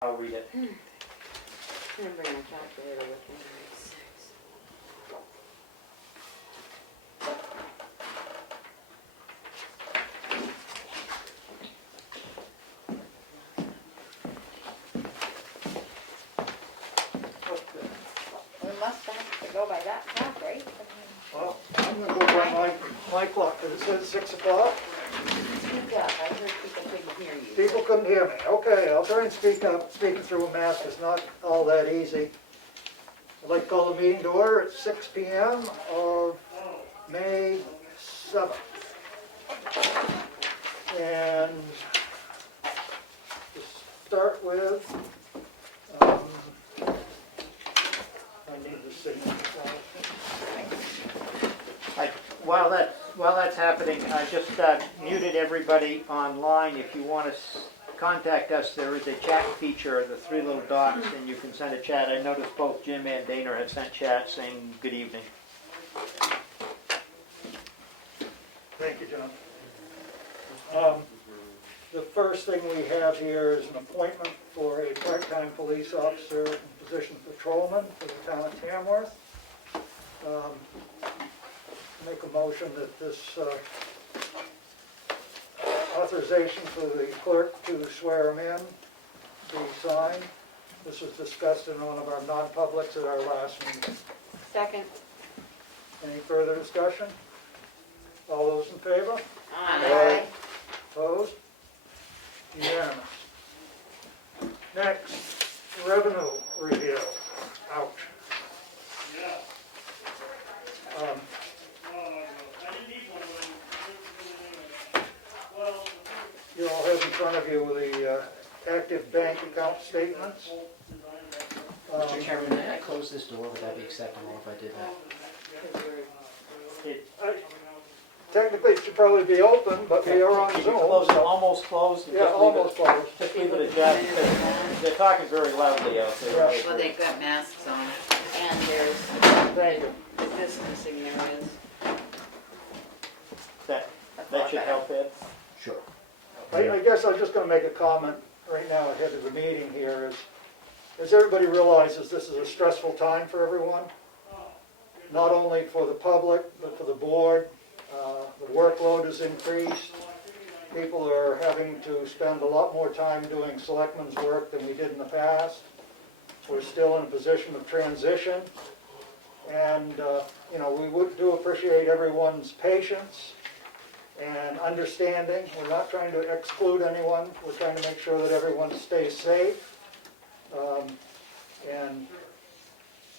I'll read it. I'm gonna bring my calculator with me. We must have to go by that clock, right? Well, I'm gonna go by my clock, because it says 6 o'clock. Speak up, I heard people couldn't hear you. People couldn't hear me. Okay, I'll try and speak up. Speaking through a mask is not all that easy. I'd like to call the meeting to order at 6 p.m. of May 7th. And to start with, I need the signature. While that's happening, I just muted everybody online. If you want to contact us, there is a chat feature, the 3 little dots, and you can send a chat. I noticed both Jim and Dana have sent chats saying good evening. Thank you, John. The first thing we have here is an appointment for a part-time police officer in position of patrolman for the town of Tamworth. Make a motion that this authorization for the clerk to swear him in be signed. This was discussed in one of our non-publics at our last meeting. Second. Any further discussion? All those in favor? Aye. Opposed? Unanimous. Next, revenue review. Ouch. You all have in front of you the active bank account statements. Mr. Chairman, may I close this door? Would that be acceptable if I did that? Technically, it should probably be open, but we are on Keep it Zoom. closed, so- almost closed. And Yeah, just leave almost it, closed. just leave it adjusted, because they're talking very loudly out there. Yeah. Well, they've got masks on, and there's Thank you. the distancing there is. That should help, Ed. Sure. I guess I'm just gonna make a comment right now ahead of the meeting here as everybody realizes this is a stressful time for everyone. Not only for the public, but for the board. The workload has increased. People are having to spend a lot more time doing selectmen's work than we did in the past. We're still in a position of transition. And, we do appreciate everyone's patience and understanding. We're not trying to exclude anyone. We're trying to make sure that everyone stays safe. And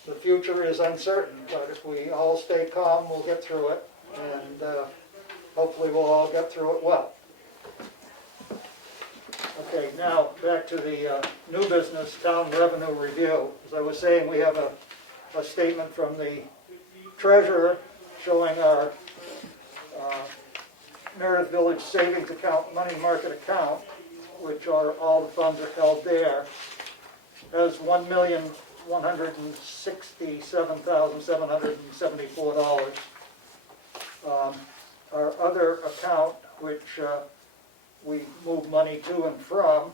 the future is uncertain, but if we all stay calm, we'll get through it. And hopefully we'll all get through it well. Okay, now back to the new business town revenue review. As I was saying, we have a statement from the treasurer showing our Meredith Village Savings Account, money market account, which are all the funds are held there, as $1,167,774. Our other account, which we move money to and from,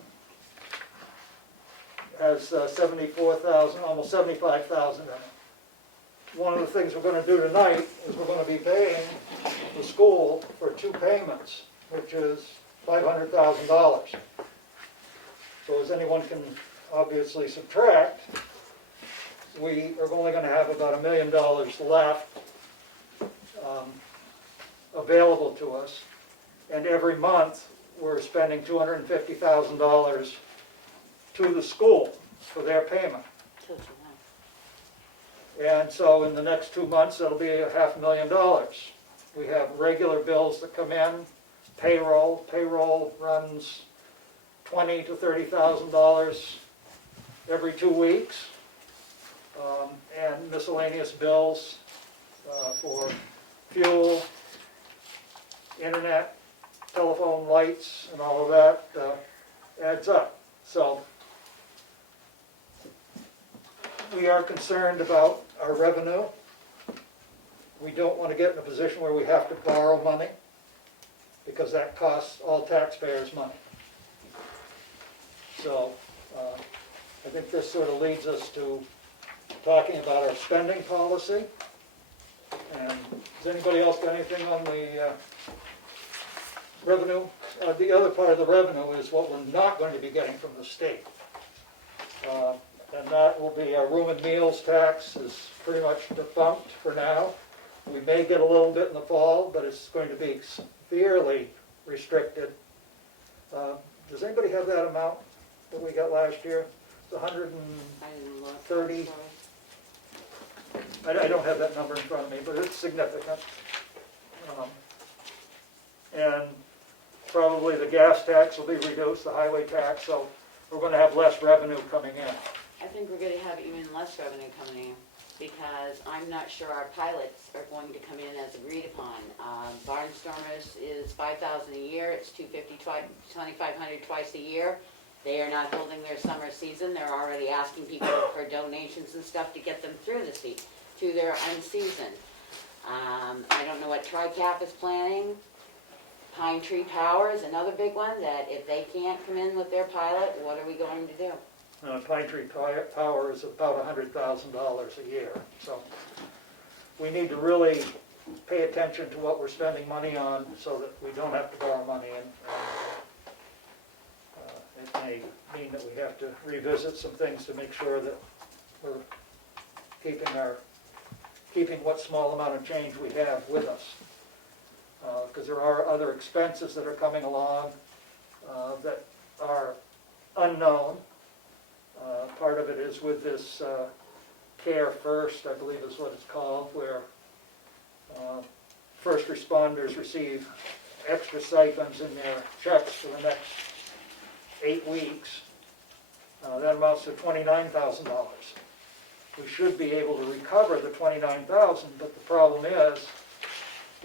has 74,000, almost 75,000 in it. One of the things we're going to do tonight is we're going to be paying the school for 2 payments, which is $500,000. So as anyone can obviously subtract, we are only going to have about $1 million left available to us. And every month, we're spending $250,000 to the school for their payment. And so in the next 2 months, that'll be $500,000. We have regular bills that come in, payroll. Payroll runs $20,000 to $30,000 every 2 weeks, and miscellaneous bills for fuel, internet, telephone, lights, and all of that adds up. So we are concerned about our revenue. We don't want to get in a position where we have to borrow money, because that costs all taxpayers money. So think this sort of leads us to talking about our spending policy. And has anybody else got anything on the revenue? The other part of the revenue is what we're not going to be getting from the state. And that will be our room and meals tax is pretty much defunct for now. We may get a little bit in the fall, but it's going to be severely restricted. Does anybody have that amount that we got last year? The 130? I didn't look. Sorry. I don't have that number in front of me, but it's significant. And probably the gas tax will be reduced, the highway tax, so we're going to have less revenue coming in. I think we're gonna have even less revenue coming in, because I'm not sure our pilots are going to come in as agreed upon. Barnstormers is $5,000 a year, it's $2,500 twice a year. They are not holding their summer season, they're already asking people for donations and stuff to get them through to their unseason. I don't know what TriCap is planning. Pine Tree Power is another big one, that if they can't come in with their pilot, what are we going to do? Pine Tree Power is about $100,000 a year, so we need to really pay attention to what we're spending money on so that we don't have to borrow money, and it may mean that we have to revisit some things to make sure that we're keeping what small amount of change we have with us, because there are other expenses that are coming along that are unknown. Part of it is with this Care First, I believe is what it's called, where first responders receive extra stipends in their checks for the next 8 weeks. That amounts to $29,000. We should be able to recover the $29,000, but the problem is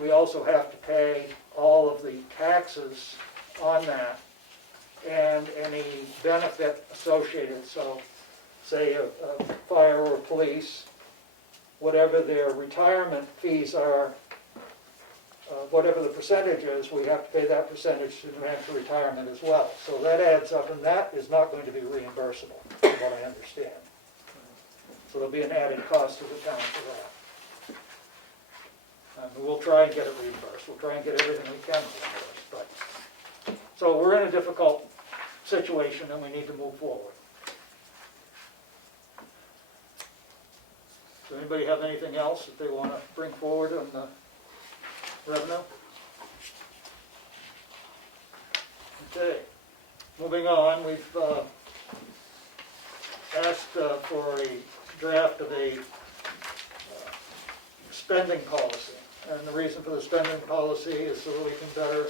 we also have to pay all of the taxes on that and any benefit associated. So say a fire or police, whatever their retirement fees are, whatever the percentage is, we have to pay that percentage to advance for retirement as well. So that adds up, and that is not going to be reimbursable, from what I understand. So there'll be an added cost to the town for that. We'll try and get it reimbursed. We'll try and get everything we can reimbursed. But so we're in a difficult situation, and we need to move forward. Does anybody have anything else that they want to bring forward on the revenue? Okay, moving on, we've asked for a draft of a spending policy. And the reason for the spending policy is so that we can better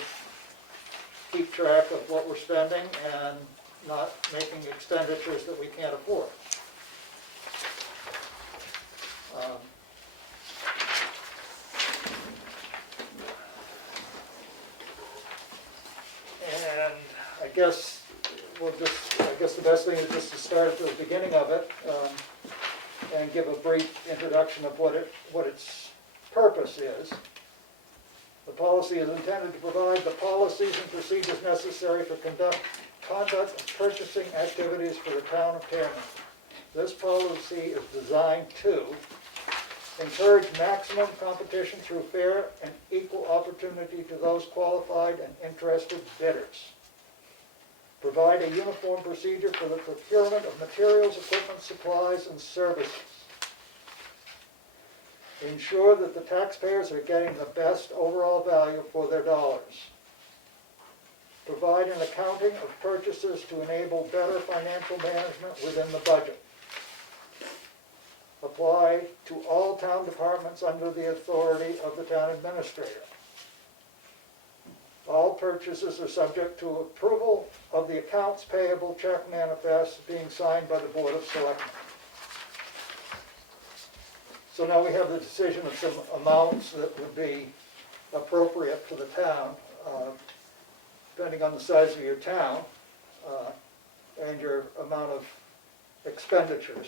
keep track of what we're spending and not making expenditures that we can't afford. And I guess the best thing is just to start at the beginning of it and give a brief introduction of what its purpose is. The policy is intended to provide the policies and procedures necessary for conduct of purchasing activities for the town of Tamworth. This policy is designed to encourage maximum competition through fair and equal opportunity to those qualified and interested bidders. Provide a uniform procedure for the procurement of materials, equipment, supplies, and services. Ensure that the taxpayers are getting the best overall value for their dollars. Provide an accounting of purchases to enable better financial management within the budget. Apply to all town departments under the authority of the town administrator. All purchases are subject to approval of the accounts payable check manifest being signed by the Board of Selectmen. So now we have the decision of some amounts that would be appropriate for the town, depending on the size of your town and your amount of expenditures.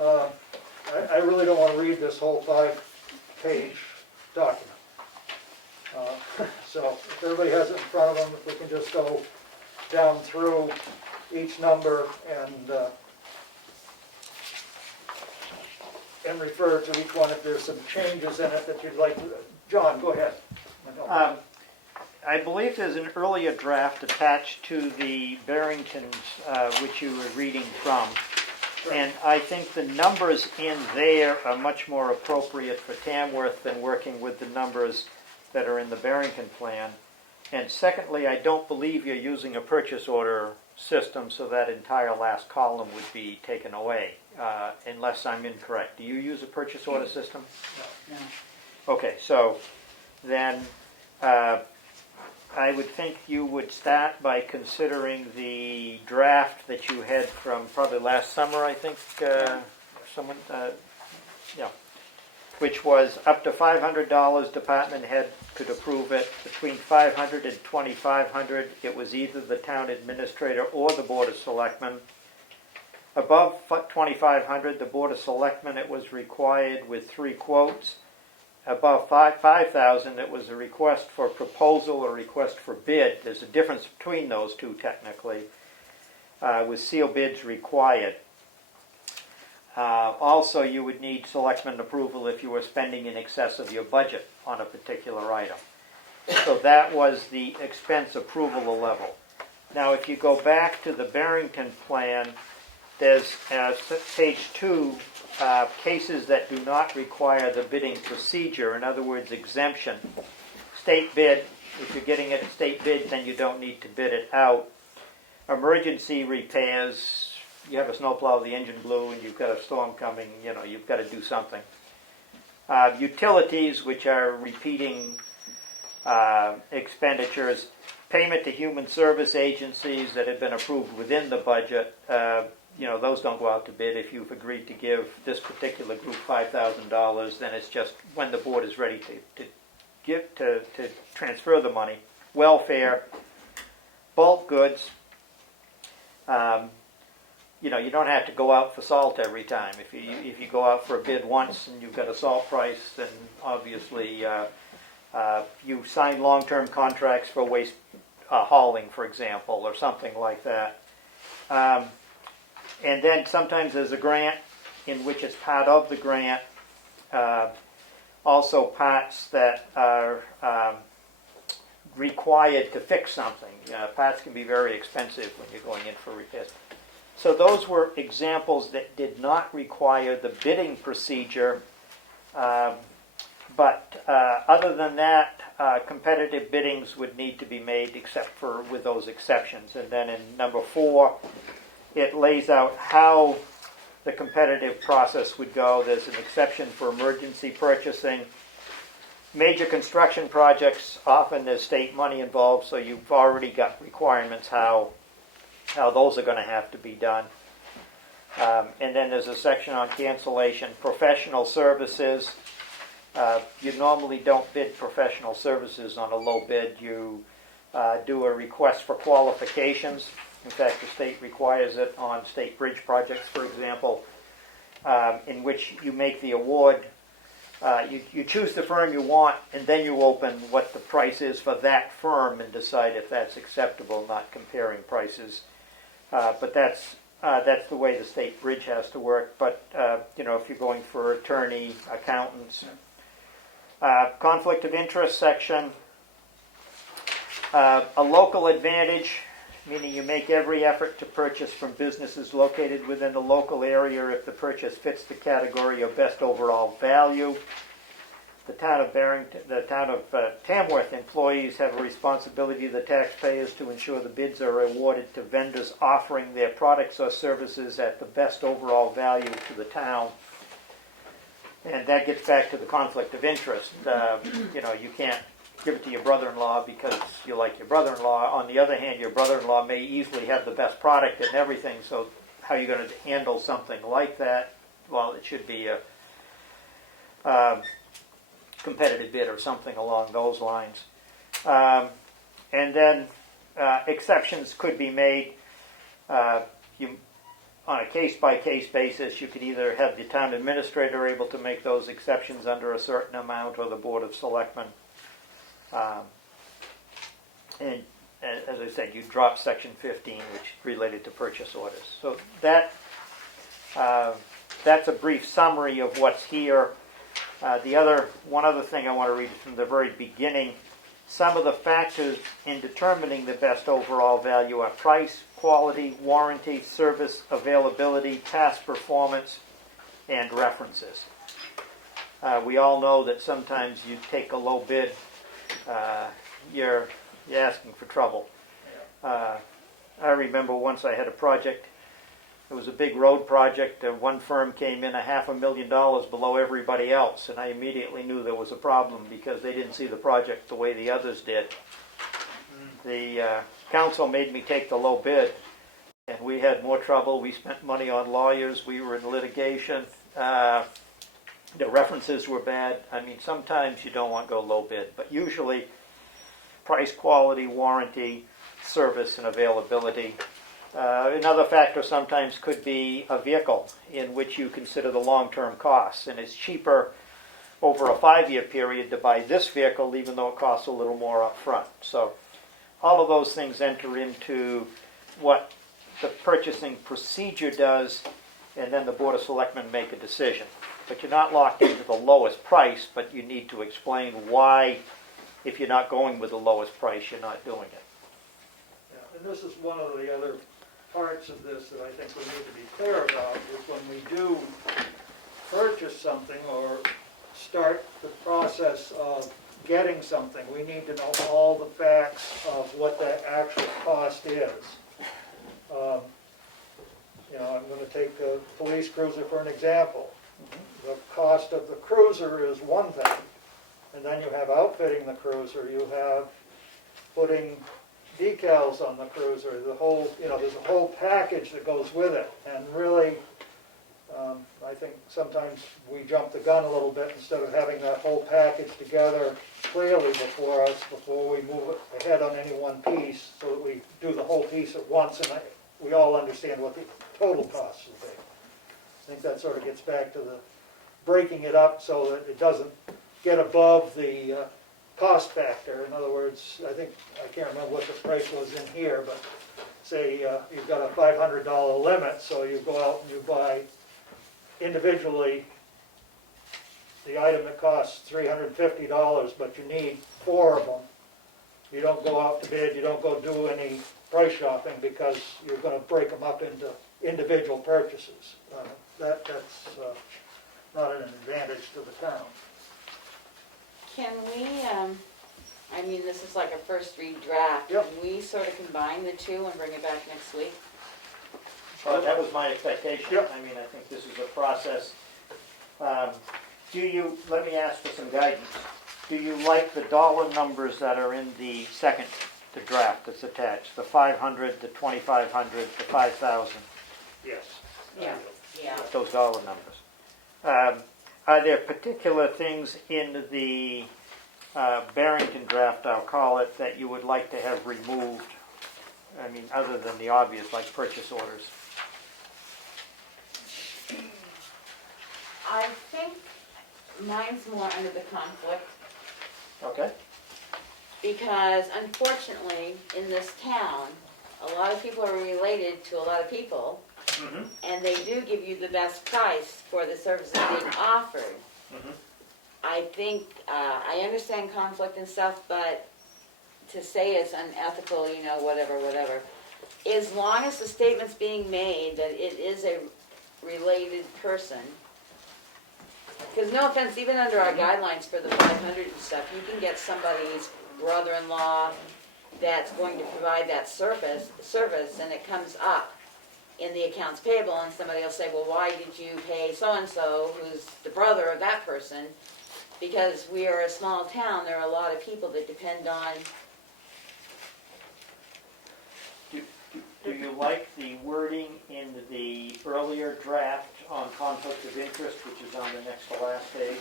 I really don't want to read this whole 5-page document. So if everybody has it in front of them, if we can just go down through each number and refer to each one if there's some changes in it that you'd like to. John, go ahead. I believe there's an earlier draft attached to the Barringtons, which you were reading from. And I think the numbers in there are much more appropriate for Tamworth than working with the numbers that are in the Barrington plan. And secondly, I don't believe you're using a purchase order system, so that entire last column would be taken away, unless I'm incorrect. Do you use a purchase order system? No. Okay, so then I would think you would start by considering the draft that you had from probably last summer, I think, which was up to $500, department head could approve it. Between $500 and $2,500, it was either the town administrator or the Board of Selectmen. Above $2,500, the Board of Selectmen, it was required with 3 quotes. Above $5,000, it was a request for proposal or request for bid. There's a difference between those two technically, with sealed bids required. Also, you would need selectmen approval if you were spending in excess of your budget on a particular item. So that was the expense approval level. Now, if you go back to the Barrington plan, there's page 2, cases that do not require the bidding procedure, in other words, exemption. State bid, if you're getting it at state bid, then you don't need to bid it out. Emergency repairs, you have a snowplow, the engine blew, and you've got a storm coming, you've got to do something. Utilities, which are repeating expenditures. Payment to human service agencies that have been approved within the budget, those don't go out to bid. If you've agreed to give this particular group $5,000, then it's just when the board is ready to transfer the money. Welfare, bulk goods. You don't have to go out for salt every time. If you go out for a bid once and you've got a salt price, then obviously you sign long-term contracts for waste hauling, for example, or something like that. And then sometimes there's a grant in which it's part of the grant. Also parts that are required to fix something. Parts can be very expensive when you're going in for repairs. So those were examples that did not require the bidding procedure. But other than that, competitive biddings would need to be made except for with those exceptions. And then in number 4, it lays out how the competitive process would go. There's an exception for emergency purchasing. Major construction projects, often there's state money involved, so you've already got requirements how those are going to have to be done. And then there's a section on cancellation. Professional services. You normally don't bid professional services on a low bid. You do a request for qualifications. In fact, the state requires it on state bridge projects, for example, in which you make the award. You choose the firm you want, and then you open what the price is for that firm and decide if that's acceptable, not comparing prices. But that's the way the state bridge has to work. But, if you're going for attorney, accountants. Conflict of interest section. A local advantage, meaning you make every effort to purchase from businesses located within the local area if the purchase fits the category of best overall value. The town of Tamworth employees have a responsibility to the taxpayers to ensure the bids are awarded to vendors offering their products or services at the best overall value to the town. And that gets back to the conflict of interest. You can't give it to your brother-in-law because you like your brother-in-law. On the other hand, your brother-in-law may easily have the best product and everything, so how are you going to handle something like that? Well, it should be a competitive bid or something along those lines. And then exceptions could be made. On a case-by-case basis, you could either have the town administrator able to make those exceptions under a certain amount or the Board of Selectmen. And as I said, you drop section 15, which related to purchase orders. So that that's a brief summary of what's here. One other thing I want to read from the very beginning. Some of the factors in determining the best overall value are price, quality, warranty, service, availability, past performance, and references. We all know that sometimes you take a low bid, you're asking for trouble. I remember once I had a project. It was a big road project, and one firm came in $500,000 below everybody else, and I immediately knew there was a problem because they didn't see the project the way the others did. The council made me take the low bid, and we had more trouble. We spent money on lawyers. We were in litigation. The references were bad. I mean, sometimes you don't want to go low bid, but usually price, quality, warranty, service, and availability. Another factor sometimes could be a vehicle in which you consider the long-term costs, and it's cheaper over a 5-year period to buy this vehicle even though it costs a little more up front. So all of those things enter into what the purchasing procedure does, and then the Board of Selectmen make a decision. But you're not locked into the lowest price, but you need to explain why, if you're not going with the lowest price, you're not doing it. Yeah, and this is one of the other parts of this that I think we need to be clear about, is when we do purchase something or start the process of getting something, we need to know all the facts of what that actual cost is. I'm going to take the police cruiser for an example. The cost of the cruiser is one thing, and then you have outfitting the cruiser, you have putting decals on the cruiser, there's a whole package that goes with it, and really, I think sometimes we jump the gun a little bit instead of having that whole package together clearly before us, before we move ahead on any one piece, so that we do the whole piece at once, and we all understand what the total cost will be. I think that sort of gets back to the breaking it up so that it doesn't get above the cost factor. In other words, I can't remember what the price was in here, but say you've got a $500 limit, so you go out and you buy individually the item that costs $350, but you need 4 of them. You don't go out to bid, you don't go do any price shopping because you're going to break them up into individual purchases. That's not an advantage to the town. Can we, this is like a first read draft. Yep. Can we sort of combine the two and bring it back next week? That was my expectation. Yep. I mean, I think this is a process. Let me ask for some guidance. Do you like the dollar numbers that are in the draft that's attached? The 500, the 2,500, the 5,000? Yes. Yeah. Yeah. Those dollar numbers. Are there particular things in the Barrington draft, I'll call it, that you would like to have removed? I mean, other than the obvious, like purchase orders. I think mine's more under the conflict, Okay. because unfortunately, in this town, a lot of people are related to a lot of people, Mm-hmm. and they do give you the best price for the services being offered. Mm-hmm. I think, I understand conflict and stuff, but to say it's unethical, whatever, as long as the statement's being made that it is a related person, because no offense, even under our guidelines for the 500 and stuff, you can get somebody's brother-in-law that's going to provide that service, and it comes up in the accounts payable, and somebody will say, well, why did you pay so-and-so, who's the brother of that person? Because we are a small town, there are a lot of people that depend on. Do you like the wording in the earlier draft on conflict of interest, which is on the next to last page?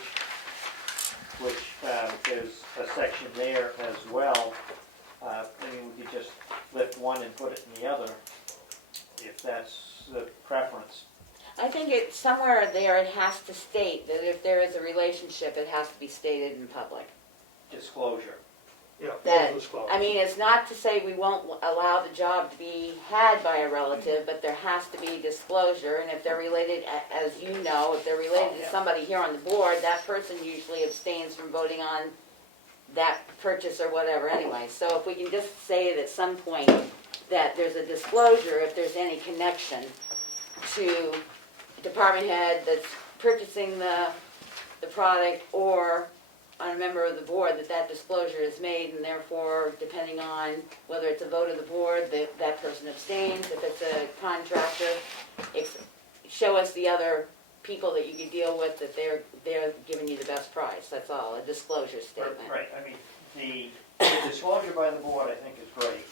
Which there's a section there as well. We could just lift one and put it in the other, if that's the preference. I think it's somewhere there it has to state that if there is a relationship, it has to be stated in public. Disclosure. Yeah, That, full disclosure. I mean, it's not to say we won't allow the job to be had by a relative, but there has to be disclosure, and if they're related, as you know, if they're related to somebody here on the board, that person usually abstains from voting on that purchase or whatever anyway. So if we can just say it at some point that there's a disclosure if there's any connection to department head that's purchasing the product or on a member of the board, that disclosure is made, and therefore, depending on whether it's a vote of the board, that person abstains. If it's a contractor, show us the other people that you could deal with, that they're giving you the best price. That's all, a disclosure statement. Right, I mean, the disclosure by the board, I think, is great.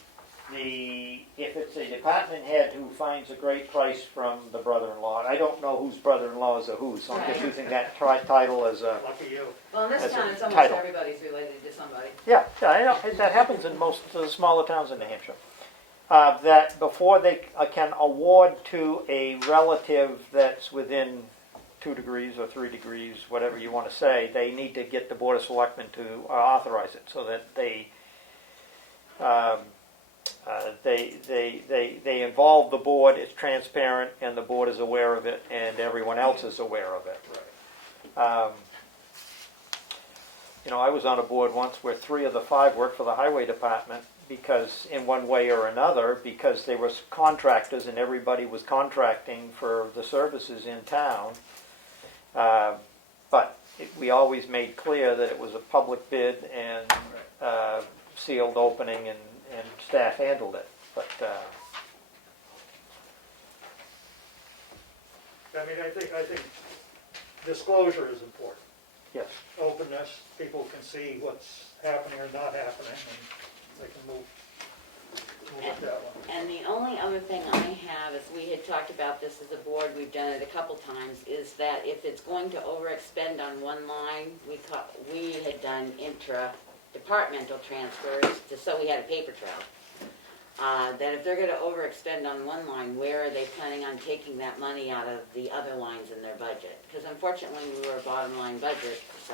If it's a department head who finds a great price from the brother-in-law, I don't know whose brother-in-laws are whose, so I'm just Right. using that title as a, Lucky you. Well, in this As a town, it's almost title. everybody's related to somebody. yeah, I know, that happens in most of the smaller towns in New Hampshire. That before they can award to a relative that's within 2 degrees or 3 degrees, whatever you want to say, they need to get the Board of Selectmen to authorize it, so that they involve the board, it's transparent, and the board is aware of it, and everyone else is aware of it. I was on a board once where 3 of the 5 worked for the highway department, because in one way or another, because they were contractors and everybody was contracting for the services in town. But we always made clear that it was a public bid and sealed opening, and staff handled it. But I mean, I think disclosure is important. yes, Openness, people can see what's happening or not happening, and they can move with that one. And the only other thing I have is, we had talked about this as a board, we've done it a couple times, is that if it's going to overexpend on one line, we had done intra-departmental transfers, so we had a paper trail. That if they're gonna overexpend on one line, where are they planning on taking that money out of the other lines in their budget? Because unfortunately, we were a bottom line budget, so,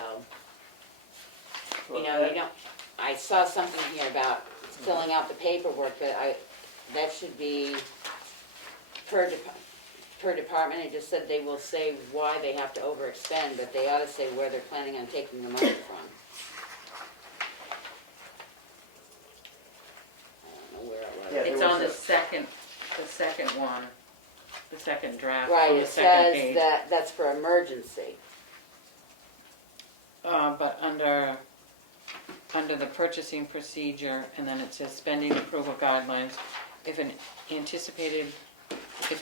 you don't, I saw something here about filling out the paperwork, but that should be per department. It just said they will say why they have to overexpend, but they ought to say where they're planning on taking the money from. I don't know where it was. Yeah, there It's was on the a- second one, the second draft Right, on the it second says page. that's for emergency. But under the purchasing procedure, and then it says spending approval guidelines, if it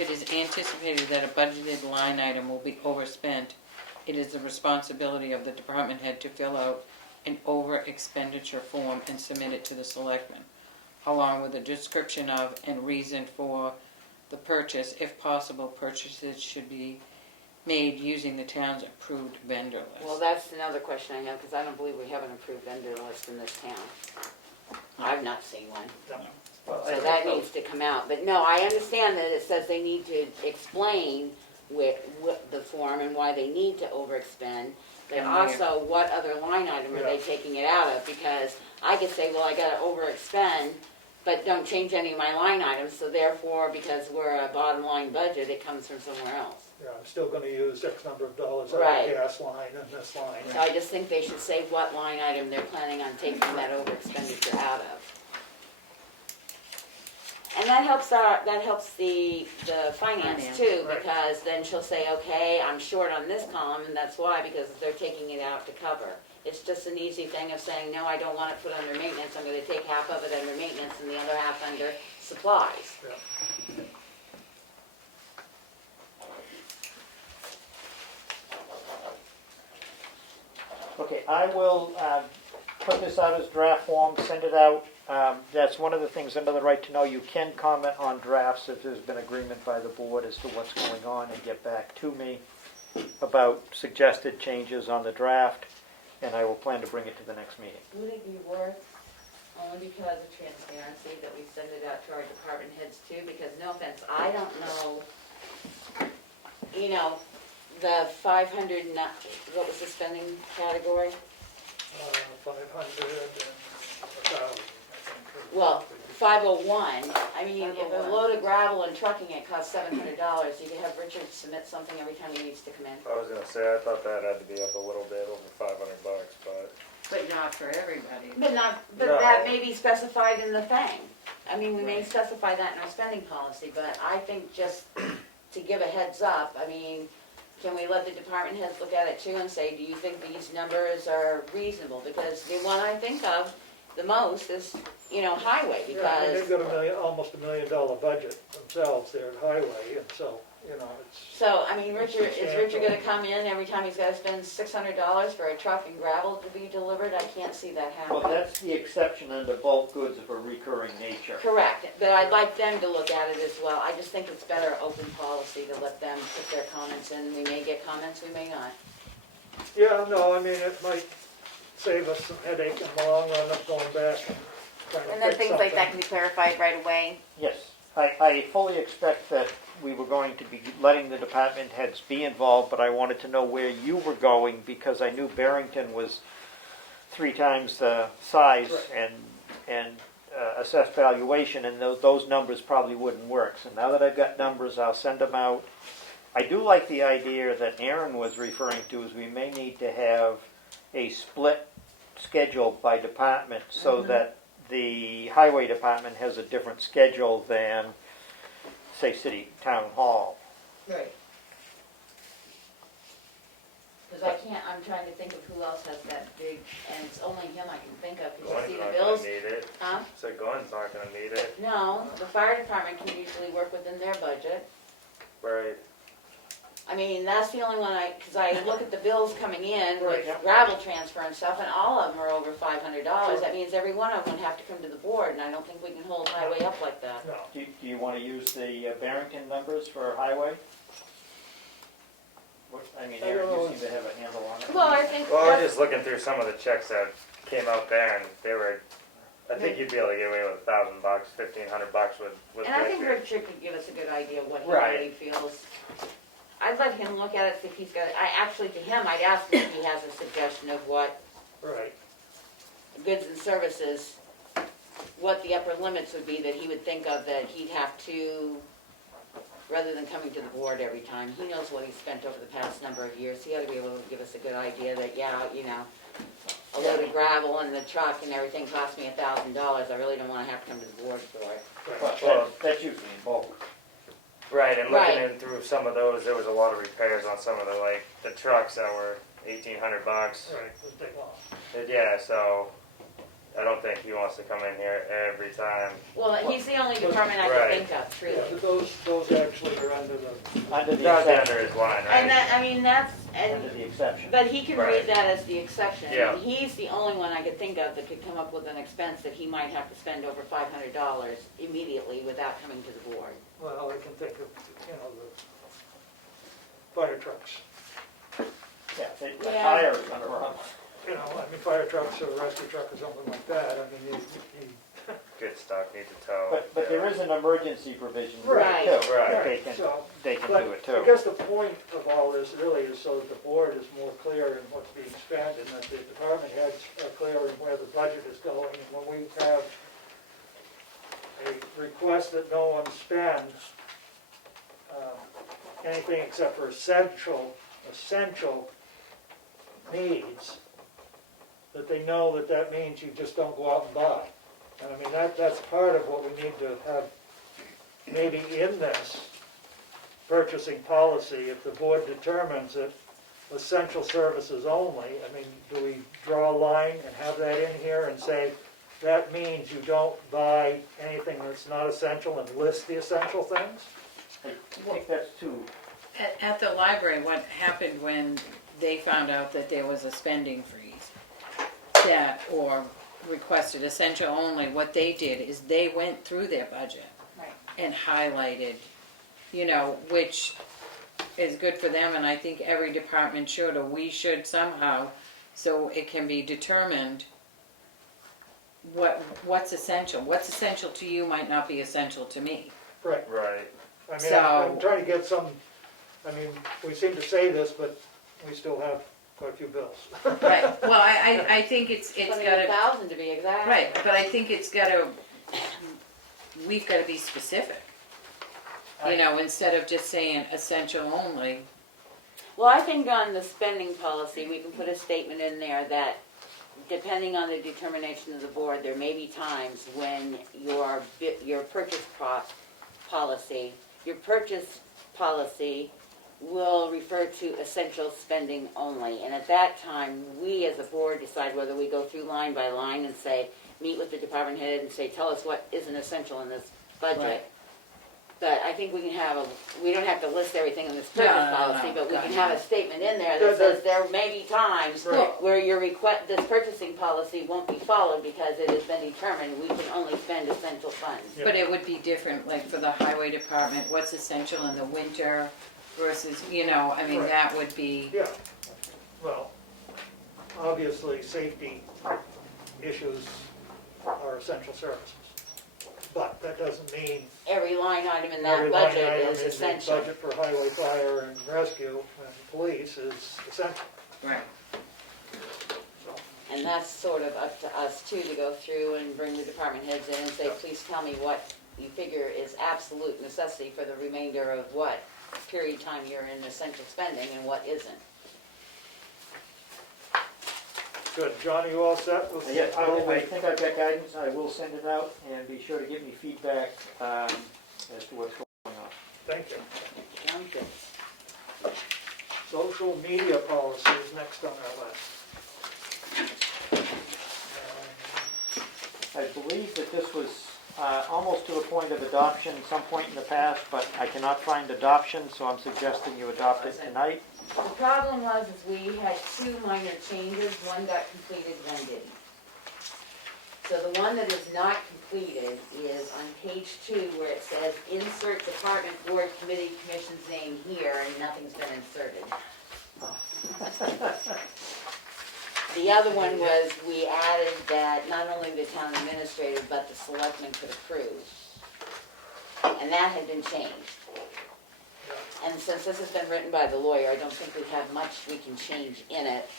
is anticipated that a budgeted line item will be overspent, it is the responsibility of the department head to fill out an over expenditure form and submit it to the selectmen, along with a description of and reason for the purchase. If possible, purchases should be made using the town's approved vendor list. Well, that's another question I have, because I don't believe we have an approved vendor list in this town. I've not seen one. well, I So think that those- needs to come out. But no, I understand that it says they need to explain with the form and why they need to overexpend, but And also what other line item are they taking it out of? Because I could say, well, I gotta overexpend, but don't change any of my line items, so therefore, because we're a bottom line budget, it comes from somewhere else. Yeah, I'm still gonna use X number of dollars out of Right. the gas line and this line. So I just think they should say what line item they're planning on taking that over expenditure out of. And that helps the finance too, Right. because then she'll say, okay, I'm short on this column, and that's why, because they're taking it out to cover. It's just an easy thing of saying, no, I don't want it put under maintenance, I'm gonna take half of it under maintenance and the other half under supplies. Yeah. Okay, I will put this out as draft form, send it out. That's one of the things under the right to know. You can comment on drafts if there's been agreement by the board as to what's going on, and get back to me about suggested changes on the draft, and I will plan to bring it to the next meeting. Would it be worth, only because of transparency, that we send it out to our department heads too? Because no offense, I don't know, the 500, what was the spending category? 500 and I think. Well, 501, I mean, if a 501. load of gravel and trucking it costs $700, you could have Richard submit something every time he needs to come in. I was gonna say, I thought that had to be up a little bit, over $500, but. But not for everybody. But No. that may be specified in the thing. I mean, we may specify that in our spending policy, but I think just to give a heads up, I mean, can we let the department heads look at it too and say, do you think these numbers are reasonable? Because the one I think of the most is, highway, Yeah, I mean, because, they've got almost $1 million budget themselves there at Highway, and so, it's, so, I mean, Richard, is Richard Substantial. gonna come in every time he's gotta spend $600 for a truck and gravel to be delivered? I can't see that Well, happening. that's the exception under bulk goods of a recurring nature. Correct, but I'd like them to look at it as well. I just think it's better open policy to let them put their comments in. We may get comments, we may not. yeah, no, I mean, it might save us some headache in the long run of going back and trying to And then fix things like that something. can be clarified right away. Yes, I fully expect that we were going to be letting the department heads be involved, but I wanted to know where you were going because I knew Barrington was 3 times the size Right. and assessed valuation, and those numbers probably wouldn't work. So now that I've got numbers, I'll send them out. I do like the idea that Aaron was referring to, is we may need to have a split schedule by department so that the highway department has a different schedule than, say, town hall. Right. Because I'm trying to think of who else has that big, and it's only him I can think of, because Glen's you see the not bills. gonna need it. Huh? So Glen's not gonna need it, No, the fire department can usually work within their budget. right? I mean, that's the only one because I look at the bills coming in Right, with yep. gravel transfer and stuff, and all of them are over $500. That means every one of them would have to come to the board, and I don't think we can hold highway up like that. No, Do you want to use the Barrington numbers for highway? I mean, Aaron, you seem to have a handle on it. Well, I think Well, I was that's, just looking through some of the checks that came out there, and they were, I think you'd be able to get away with $1,000, $1,500 with and I think Richard. Richard could give us a good idea of what he Right. really feels. I'd let him look at it, see if he's got, to him, I'd ask him if he has a suggestion of what right. goods and services, what the upper limits would be that he would think of that he'd have to, rather than coming to the board every time. He knows what he's spent over the past number of years. He ought to be able to give us a good idea that, a load of gravel and the truck and everything cost me $1,000. I really don't want to have to come to the board for it. Well, that's usually in bulk. Right, and looking Right. in through some of those, there was a lot of repairs on some of the trucks that were $1,800. Right, it'll take long. Yeah, so I don't think he wants to come in here every time. Well, he's the only department I Right. can think of, Yeah, truly. but those actually are under the, Under the That's exception. under his line, And right? that's, Under the exception. but he can read Right. that as the exception. Yeah. And he's the only one I could think of that could come up with an expense that he might have to spend over $500 immediately without coming to the board. well, I can think of, the fire trucks. Yeah, the Yeah. tire is gonna run. Fire trucks or a rescue truck or something like that, I mean, you Good stuff, need to tow. But there is an emergency provision there Right. too. Right. They can But do it I too. guess the point of all this really is so that the board is more clear in what's being spent and that the department heads are clear in where the budget is going. And when we have a request that no one spends anything except for essential needs, that they know that means you just don't go out and buy. And I mean, that's part of what we need to have maybe in this purchasing policy, if the board determines that essential services only, I mean, do we draw a line and have that in here and say, that means you don't buy anything that's not essential and list the essential things? I think that's too, At the library, what happened when they found out that there was a spending freeze or requested essential only, what they did is they went through their budget Right. and highlighted, which is good for them, and I think every department should, or we should somehow, so it can be determined what's essential. What's essential to you might not be essential to me. Right. Right. I mean, So- I'm trying to get some, I mean, we seem to say this, but we still have quite a few bills. Right, well, I think it's gotta, 28,000 to be exact. right, but I think it's gotta, we've gotta be specific. You know, instead of just saying essential only. Well, I think on the spending policy, we can put a statement in there that depending on the determination of the board, there may be times when your purchase policy will refer to essential spending only. And at that time, we as a board decide whether we go through line by line and say, meet with the department head and say, tell us what isn't essential in this budget. Right. But I think we can have we don't have to list everything in this No, purchase no, policy, no, but we God, can have no. a statement in there Yeah, that says there may be times Right. where this purchasing policy won't be followed because it has been determined we can only spend essential funds. Yeah. But it would be different, like for the highway department, what's essential in the winter versus, you know, I mean, Right. that would be, Yeah, well, obviously, safety issues are essential services. But that doesn't mean Every line item in every that line budget item is in the essential. budget for highway, fire, and rescue, and police is essential. right. So, And that's sort of up to us too, to go through and bring the department heads in and say, please tell me what you figure is absolute necessity for the remainder of what period of time you're in essential spending and what isn't. Good, John, are you all set with? Yeah, I think I've got guidance, I will send it out, and be sure to give me feedback as to what's going on. Thank you. Sounds good. Social media policy is next on our list. I believe that this was almost to a point of adoption some point in the past, but I cannot find adoption, so I'm suggesting you adopt it tonight. The problem was is we had two minor changes, one got completed, one didn't. So the one that is not completed is on page 2 where it says insert department, board, committee, commission's name here, and nothing's been inserted. The other one was we added that not only the town administrator, but the selectmen could approve. And that had been changed. And since this has been written by the lawyer, I don't think we have much we can change in it.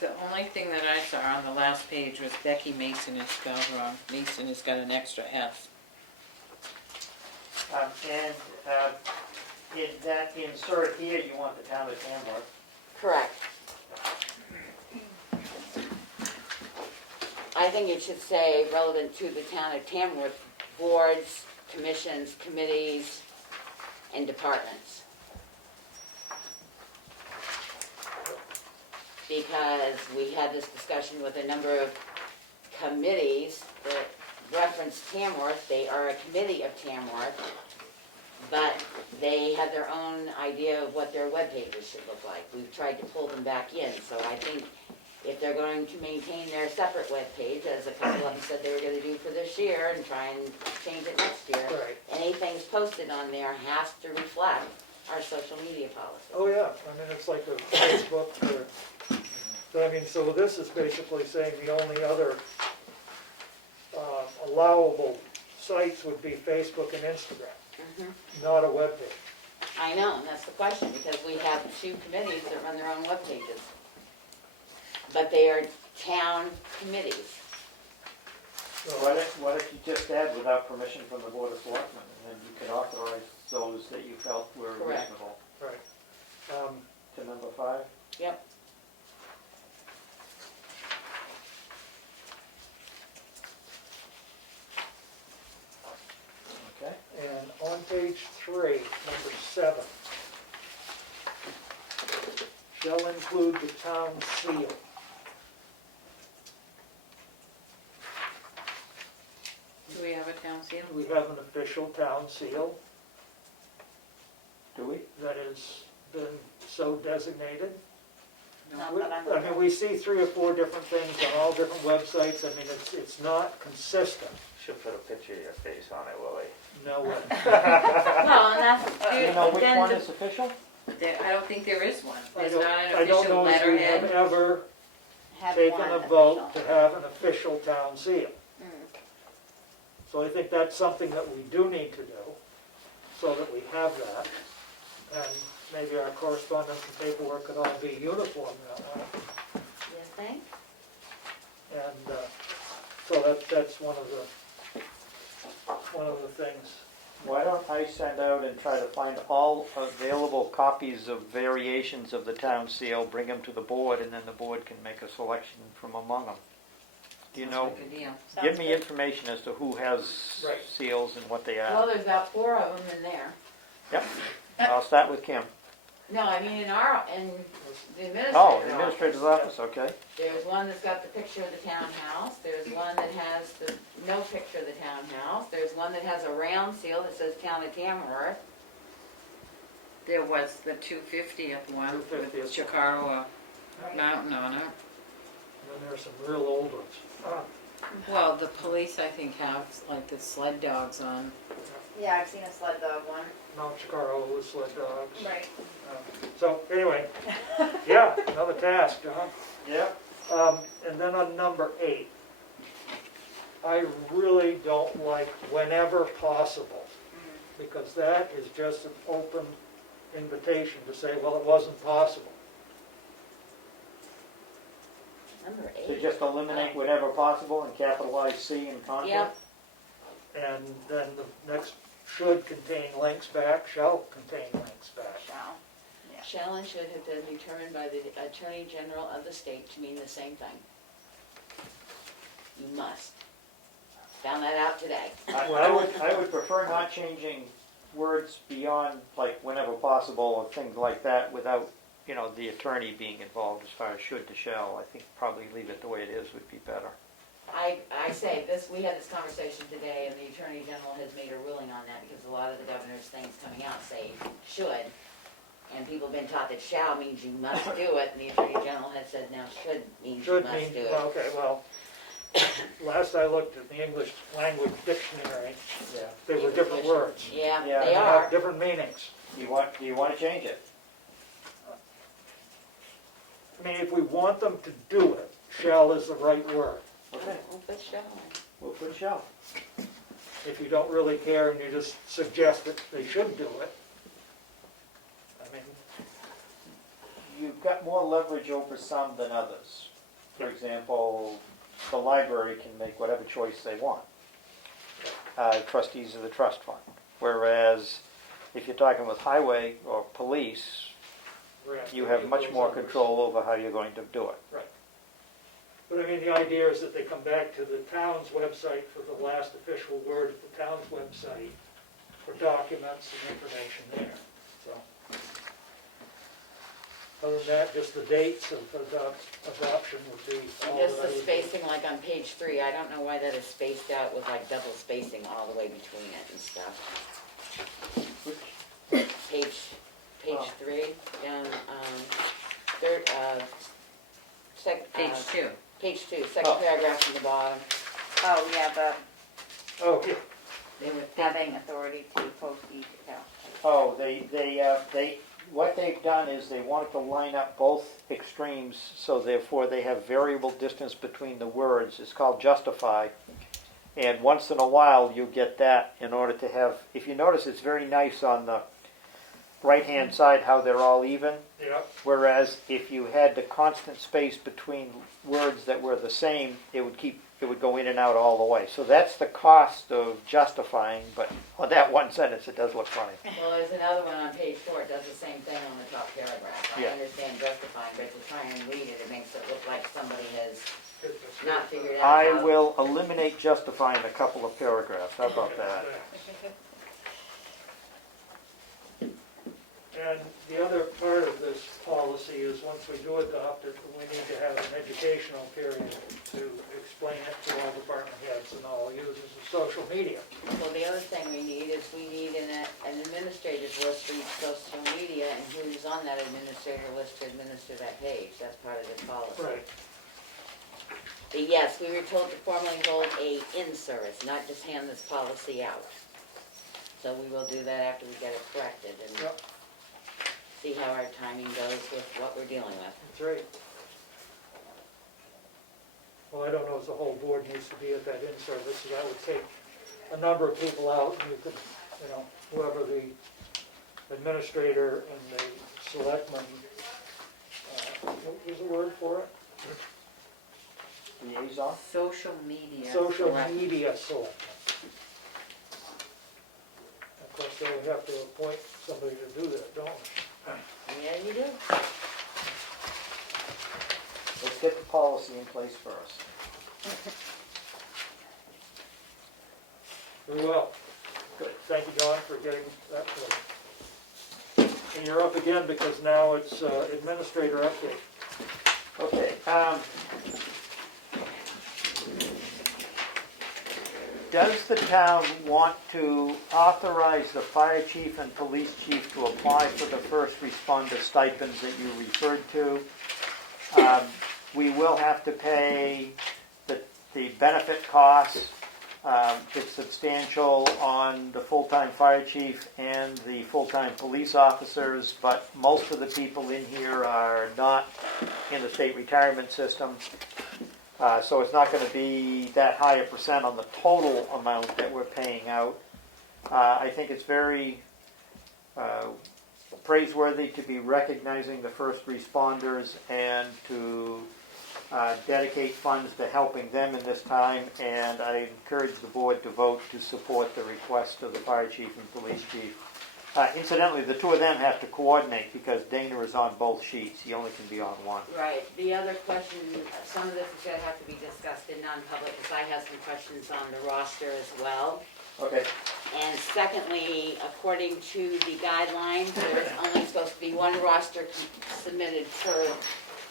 The only thing that I saw on the last page was Becky Mason is spelled wrong. Mason has got an extra S. And in that insert here, you want the town of Tamworth. Correct. I think it should say relevant to the town of Tamworth, boards, commissions, committees, and departments. Because we had this discussion with a number of committees that reference Tamworth. They are a committee of Tamworth, but they have their own idea of what their web pages should look like. We've tried to pull them back in, so I think if they're going to maintain their separate web page, as a couple of them said they were gonna do for this year and try and change it next year, Right. anything's posted on there has to reflect our social media policy. Oh, yeah, I mean, it's like a Facebook, so I mean, so this is basically saying the only other allowable sites would be Facebook and Instagram, not a web page. I know, and that's the question, because we have two committees that run their own web pages. But they are town committees. So why don't you just add without permission from the Board of Selectmen, and then you can authorize those that you felt were Correct. reasonable. Right. To number 5? Yep. Okay. And on page 3, number 7, shall include the town seal. Do we have a town seal? We have an official town seal Do we? that has been so designated. Not We- that I'm I mean, we see 3 or 4 different things on all different websites. I mean, it's not consistent. Should put a picture of your face on it, Willie. No way. Well, and that's, Do you know which then one the- is official? I don't think there is one. I There's don't, not an I don't official know if we have letterhead. ever have taken one a vote official. to have an official town seal. Mm. So I think that's something that we do need to do, so that we have that. And maybe our correspondence and paperwork could all be uniform that way. You think? And so that's one of the things. Why don't I send out and try to find all available copies of variations of the town seal, bring them to the board, and then the board can make a selection from among them. Do you Sounds know, like a deal. give me information as to who has Right. seals and what they Well, are. there's about 4 of them in there. Yep, I'll start with Kim. No, I mean, in the administrator's Oh, the administrator's office, okay. There's one that's got the picture of the townhouse, there's one that has no picture of the townhouse, there's one that has a round seal that says Town of Tamworth. There was the 250th one with 250th. Chicago Mountain on it. And then there's some real old ones. Well, the police, I think, have like the sled dogs on. Yeah, I've seen a sled dog one. Mount Chicago with sled dogs. Right. So anyway, yeah, another task, huh? Yeah. And then on number 8, I really don't like whenever possible, because that is just an open invitation to say, well, it wasn't possible. Number So 8. just eliminate whatever possible and capitalize C in conflict? Yep. And then the next should contain links back, shall contain links back. Shall and should have been determined by the Attorney General of the state to mean the same thing. You must. Found that out today. I would prefer not changing words beyond, like, whenever possible, or things like that, without, the attorney being involved as far as should to shall. I think probably leave it the way it is would be better. I say this, we had this conversation today, and the Attorney General has made a ruling on that, because a lot of the governor's things coming out say should, and people have been taught that shall means you must do it, and the Attorney General has said now should means you Should must mean, do it. okay, well, last I looked at the English language dictionary, they were different words. Yeah, Yeah, they They are. have different meanings. Do you want to change it? I mean, if we want them to do it, shall is the right word. Okay, We'll put shall. we'll put shall. If you don't really care and you just suggest that they should do it, I mean, You've got more leverage over some than others. For example, the library can make whatever choice they want. Trustees of the trust fund. Whereas if you're talking with highway or police, we're asking you have much those more others. control over how you're going to do it. But I mean, the idea is that they come back to the town's website for the last official word of the town's website for documents and information there, so. Other than that, just the dates of adoption would be all Just that I the would do. spacing like on page 3, I don't know why that is spaced out with like double spacing all the way between it and stuff. Page Oh. 3, down, Page 2. Page 2, second Oh. paragraph from the bottom. Oh, yeah, but Oh, yeah, They were having authority to post each account. Oh, what they've done is they wanted to line up both extremes, so therefore they have variable distance between the words. It's called justify. And once in a while you get that in order to have, if you notice, it's very nice on the right-hand side how they're all even. yeah, Whereas if you had the constant space between words that were the same, it would go in and out all the way. So that's the cost of justifying, but on that one sentence, it does look funny. Well, there's another one on page 4, it does the same thing on the top paragraph. I Yeah. understand justifying, but to try and read it, it makes it look like somebody has it's- not figured out I how. will eliminate justifying a couple of paragraphs. How about that? And the other part of this policy is once we do adopt it, we need to have an educational period to explain it to all department heads and all users of social media. Well, the other thing we need is we need an administrator's list for each social media and who's on that administrator list to administer that page. That's part of this policy. But yes, we were told to formally hold a in-service, not just hand this policy out. So we will do that after we get it corrected and Yep. see how our timing goes with what we're dealing with. That's right. Well, I don't know if the whole board needs to be at that in-service, so that would take a number of people out, and you could, whoever the administrator and the selectmen, what was the word for it? Liaison? Social media. Social select- media selectmen. Of course, then we have to appoint somebody to do that, don't we? Yeah, you do. Let's get the policy in place first. Very well. Good. Thank you, John, for getting that for me. And you're up again because now it's administrator update. Okay, does the town want to authorize the fire chief and police chief to apply for the first responder stipends that you referred to? We will have to pay the benefit costs. It's substantial on the full-time fire chief and the full-time police officers, but most of the people in here are not in the state retirement system. So it's not going to be that high a percent on the total amount that we're paying out. I think it's very praiseworthy to be recognizing the first responders and to dedicate funds to helping them in this time, and I encourage the board to vote to support the request of the fire chief and police chief. Incidentally, the two of them have to coordinate because Dana is on both sheets. He only can be on one. Right, the other question, some of this is gonna have to be discussed in non-public, because I have some questions on the roster as well. Okay. And secondly, according to the guidelines, there's only supposed to be one roster submitted per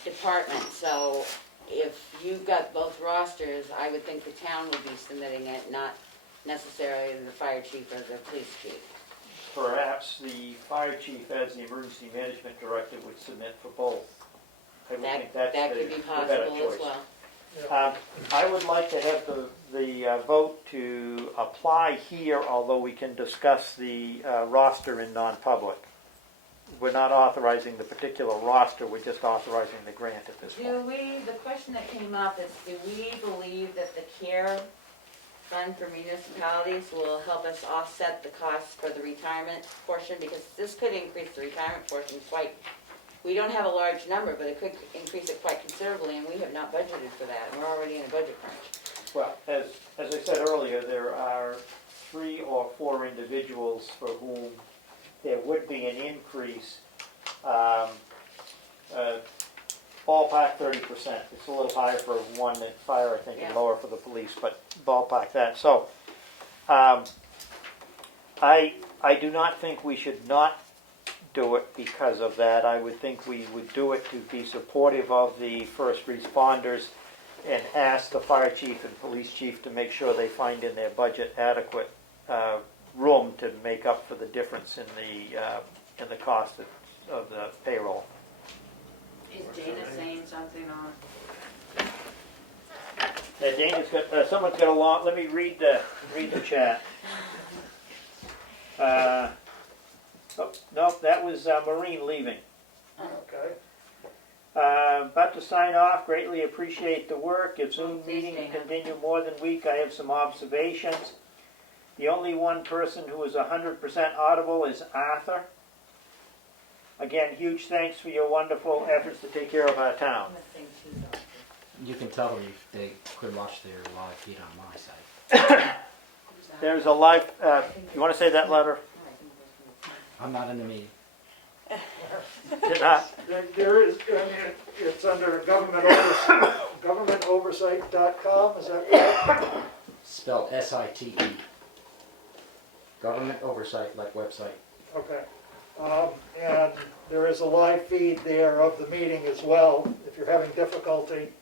department. So if you've got both rosters, I would think the town would be submitting it, not necessarily the fire chief or the police chief. Perhaps the fire chief, as the emergency management director, would submit for both. I would think that's That the could be better possible as choice. well. I would like to have the vote to apply here, although we can discuss the roster in non-public. We're not authorizing the particular roster, we're just authorizing the grant at this point. The question that came up is, do we believe that the CARE fund for municipalities will help us offset the costs for the retirement portion? Because this could increase the retirement portion quite, we don't have a large number, but it could increase it quite considerably, and we have not budgeted for that, and we're already in a budget crunch. Well, as I said earlier, there are 3 or 4 individuals for whom there would be an increase, ballpark 30%. It's a little higher for one at fire, I think, and Yeah. lower for the police, but ballpark that. So, I do not think we should not do it because of that. I would think we would do it to be supportive of the first responders and ask the fire chief and police chief to make sure they find in their budget adequate room to make up for the difference in the cost of the payroll. Is Dana saying something on? Dana's got someone's got a long. Let me read the chat. Oh, no, that was Maureen leaving. Okay. About to sign off. Greatly appreciate the work. If Zoom Please, meeting Dana. continue more than a week, I have some observations. The only one person who is 100% audible is Arthur. Again, huge thanks for your wonderful efforts to take care of our town. You can tell them if they could watch their live feed on my site. There's a live. You want to say that letter? I'm not in the meeting. Did not. There is, I mean, it's under GovernmentOversite.com, is that correct? Spelled S-I-T-E. Government Oversight, like website. Okay. And there is a live feed there of the meeting as well, if you're having difficulty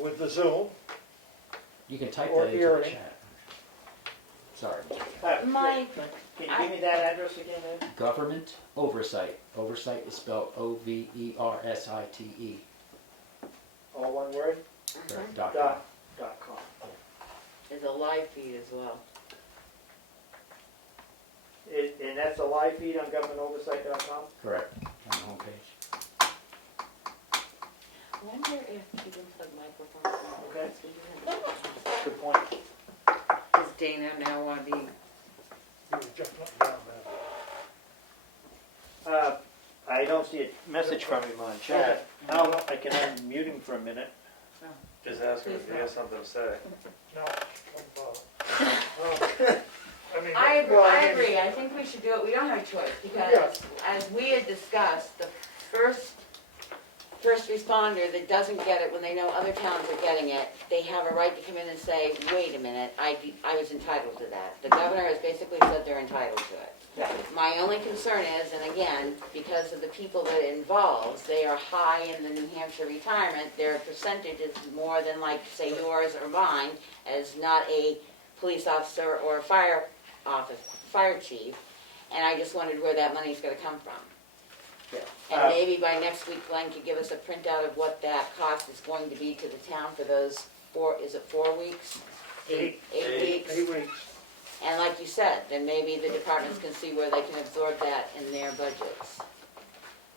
with the Zoom. You can type Or that into hearing. the chat. Sorry. Mike, Can you give me that address again, Ed? Government Oversight. Oversight is spelled O-V-E-R-S-I-T-E. All one word? Correct. .com. .com. there's a live feed as well. And that's a live feed on GovernmentOversite.com? Correct. On the homepage. I wonder if you can plug microphones. Okay. We do have- Good point. Does Dana now want to be, You were just looking down there. I don't see a message from him on chat. I can unmute him for a minute. Just ask him if he has something to say. No, don't bother. I mean, I well, mean, agree, I think we should do it, we don't have a choice, Yeah. because as we had discussed, the first responder that doesn't get it when they know other towns are getting it, they have a right to come in and say, wait a minute, I was entitled to that. The governor has basically said they're entitled to it. Yeah. My only concern is, and again, because of the people that it involves, they are high in the New Hampshire retirement, their percentage is more than like, say, yours or mine, as not a police officer or a fire chief, and I just wondered where that money's gonna come from. And maybe by next week, Glenn could give us a printout of what that cost is going to be to the town for those 4 weeks? 8 weeks? 8 weeks. And like you said, then maybe the departments can see where they can absorb that in their budgets.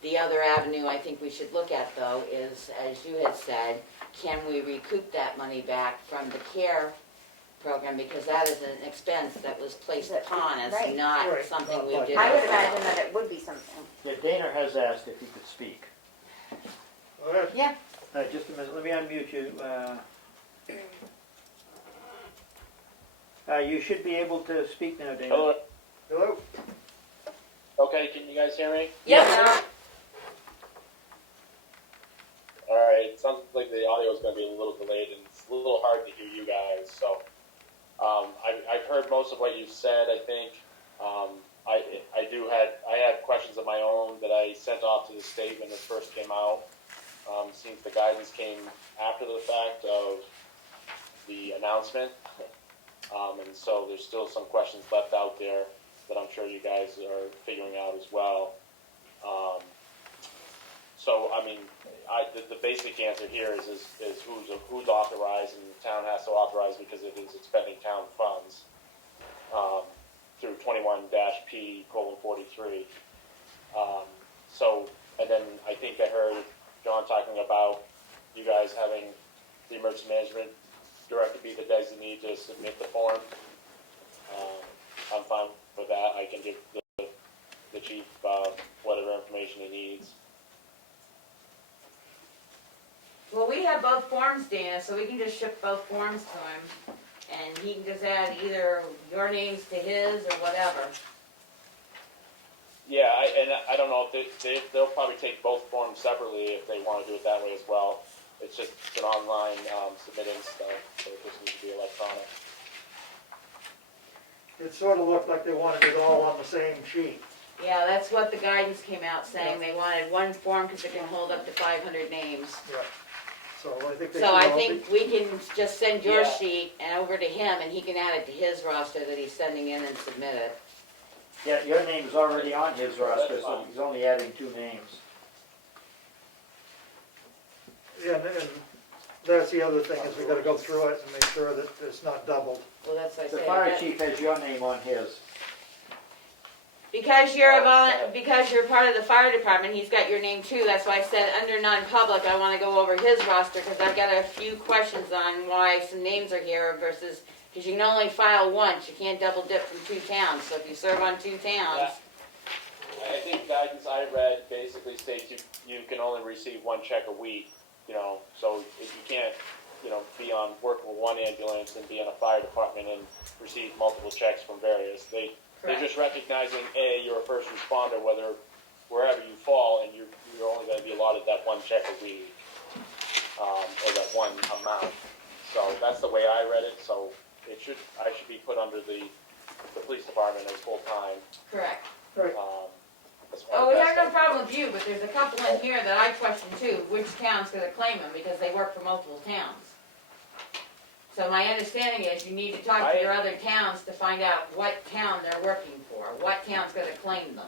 The other avenue I think we should look at, though, is, as you had said, can we recoup that money back from the care program? Because that is an expense that was placed upon us, Right. not Right. something Not we like did. I would ourselves. imagine that it would be something. Yeah, Dana has asked if he could speak. Go ahead. Yeah, Just a minute, let me unmute you. You should be able to speak now, Dana. Hello. Hello? Okay, can you guys hear me? yeah, All right. It sounds like the audio is going to be a little delayed, and it's a little hard to hear you guys. So, I've heard most of what you've said. I think I had questions of my own that I sent off to the state when it first came out. Since the guidance came after the fact of the announcement, and so there's still some questions left out there that I'm sure you guys are figuring out as well. So, I mean, the basic answer here is who's authorized, and the town has to authorize because it is expending town funds through 21-P:43. So, and then I think I heard John talking about you guys having the emergency management director be the designee to submit the form. I'm fine with that. I can give the chief whatever information he needs. well, we have both forms, Dana, so we can just ship both forms to him, and he can just add either your names to his or whatever. Yeah, I don't know if they'll probably take both forms separately if they want to do it that way as well. It's just an online submitting stuff, so it just needs to be electronic. It sort of looked like they wanted it all on the same sheet. Yeah, that's what the guidance came out saying, they wanted one form because it can hold up to 500 names. Yeah. So I think they So should I all think we can just send your Yeah. sheet and over to him, and he can add it to his roster that he's sending in and submit it. Yeah, your name's already on his roster, so he's only adding 2 names. Yeah, and that's the other thing, is we gotta go through it and make sure that it's not doubled. Well, that's what I The say. fire that- chief has your name on his. Because you're because you're part of the fire department, he's got your name too. That's why I said under non-public, I want to go over his roster because I've got a few questions on why some names are here versus, because you can only file once, you can't double dip from 2 towns. So if you serve on 2 towns, Yeah. I think guidance I read basically states you can only receive 1 check a week, so if you can't, be on work with 1 ambulance and be in a fire department and receive multiple checks from various. They're just recognizing, you're a first responder, wherever you fall, and you're only going to be allotted that 1 check a week, or that 1 amount. So that's the way I read it. So I should be put under the police department as full time. correct. Right. Oh, we have no problem with you, but there's a couple in here that I question too. Which town's going to claim them because they work for multiple towns? So my understanding is you need to talk to your other towns to find out what town they're working for. What town's going to claim them?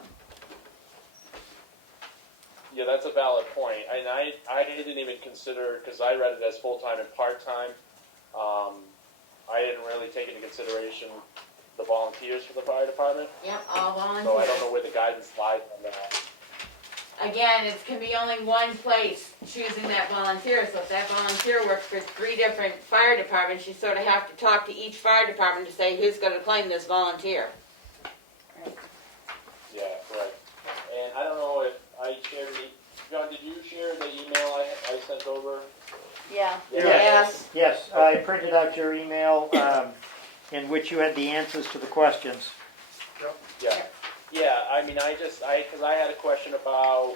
Yeah, that's a valid point. And I didn't even consider, because I read it as full-time and part-time, I didn't really take into consideration the volunteers for the fire department. Yep, all volunteers. So I don't know where the guidance lies on that. Again, it can be only one place choosing that volunteer, so if that volunteer works for 3 different fire departments, you sort of have to talk to each fire department to say who's gonna claim this volunteer. Yeah, correct. And I don't know John, did you share the email I sent over? Yeah. Yes. Yes, I printed out your email, in which you had the answers to the questions. Yeah, yeah, I mean, because I had a question about,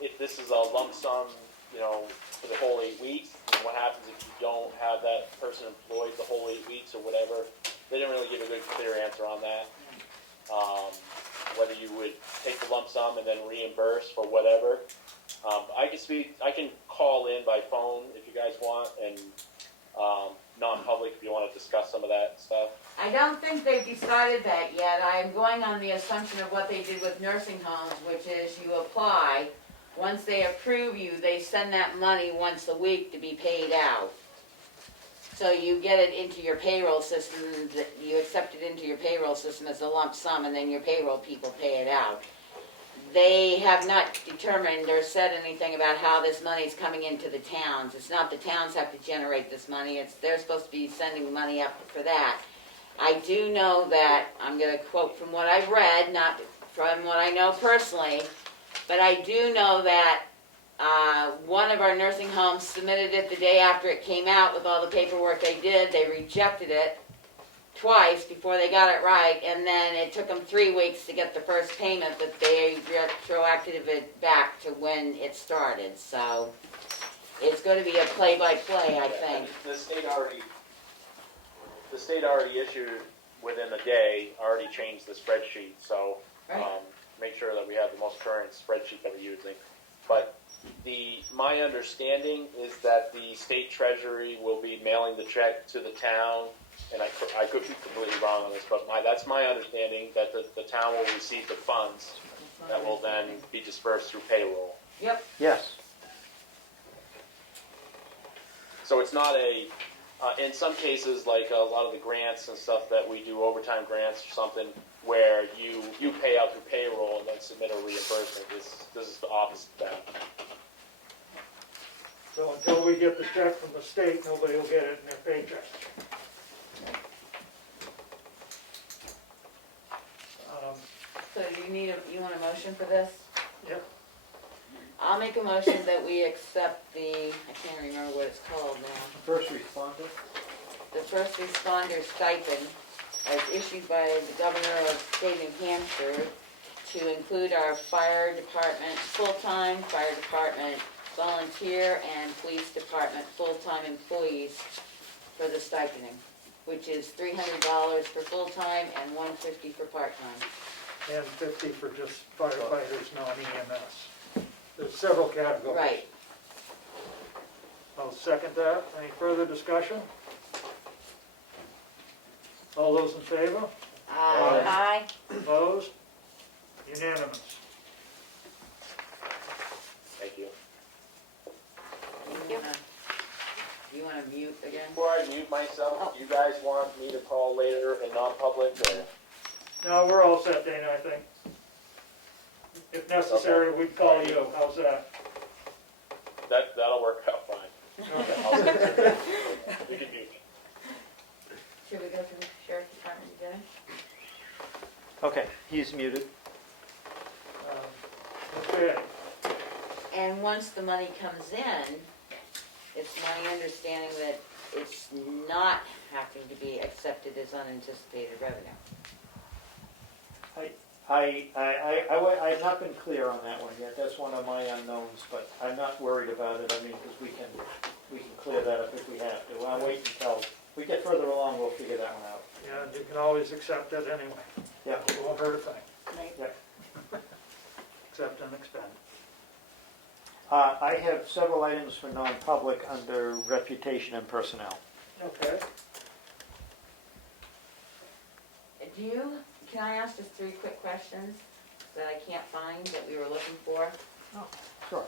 if this is a lump sum, for the whole 8 weeks, and what happens if you don't have that person employed the whole 8 weeks or whatever. They didn't really give a good, clear answer on that. Whether you would take the lump sum and then reimburse for whatever. I can call in by phone if you guys want, and non-public if you want to discuss some of that stuff. I don't think they've decided that yet. I'm going on the assumption of what they did with nursing homes, which is you apply. Once they approve you, they send that money once a week to be paid out. So you get it into your payroll system, you accept it into your payroll system as a lump sum, and then your payroll people pay it out. They have not determined or said anything about how this money is coming into the towns. It's not the towns have to generate this money, they're supposed to be sending money up for that. I do know that, I'm going to quote from what I've read, not from what I know personally, but I do know that one of our nursing homes submitted it the day after it came out with all the paperwork they did. They rejected it twice before they got it right, and then it took them 3 weeks to get the first payment, but they retroacted it back to when it started. So it's going to be a play-by-play, I think. The state already issued within a day, already changed the spreadsheet, so Right. Make sure that we have the most current spreadsheet that we're using. But my understanding is that the state treasury will be mailing the check to the town, and I could be completely wrong on this, but that's my understanding, that the town will receive the funds that will then be dispersed through payroll. Yep. Yes. So it's not in some cases, like a lot of the grants and stuff that we do, overtime grants or something, where you pay out through payroll and then submit a reimbursement. This is the opposite of that. So until we get the check from the state, nobody will get it in their paycheck. So you want a motion for this? Yep. I'll make a motion that we accept I can't remember what it's called now. First responder? The first responder stipend as issued by the governor of state of New Hampshire to include our fire department full-time, fire department volunteer, and police department full-time employees for the stipending, which is $300 for full-time and $150 for part-time. And 50 for just firefighters, non-EMS. There's several categories. Right. I'll second that. Any further discussion? All those in favor? Aye. Opposed? Unanimous. Thank you. You want to mute again? Before I mute myself, do you guys want me to call later in non-public? Or? No, we're all set, Dana, I think. If necessary, we'd call you. How's that? That'll work out fine. Okay. You can mute me. Should we go to the sheriff's department again? Okay, he's muted. Okay. And once the money comes in, it's my understanding that it's not having to be accepted as unanticipated revenue. I've not been clear on that one yet. That's one of my unknowns, but I'm not worried about it. I mean, because we can clear that up if we have to. I'll wait until we get further along. We'll figure that one out. Yeah, and you can always accept it anyway. Yeah. It won't hurt a thing. Yeah. Accept and expend. I have several items for non-public under reputation and personnel. Okay. Can I ask just 3 quick questions that I can't find that we were looking for? Sure.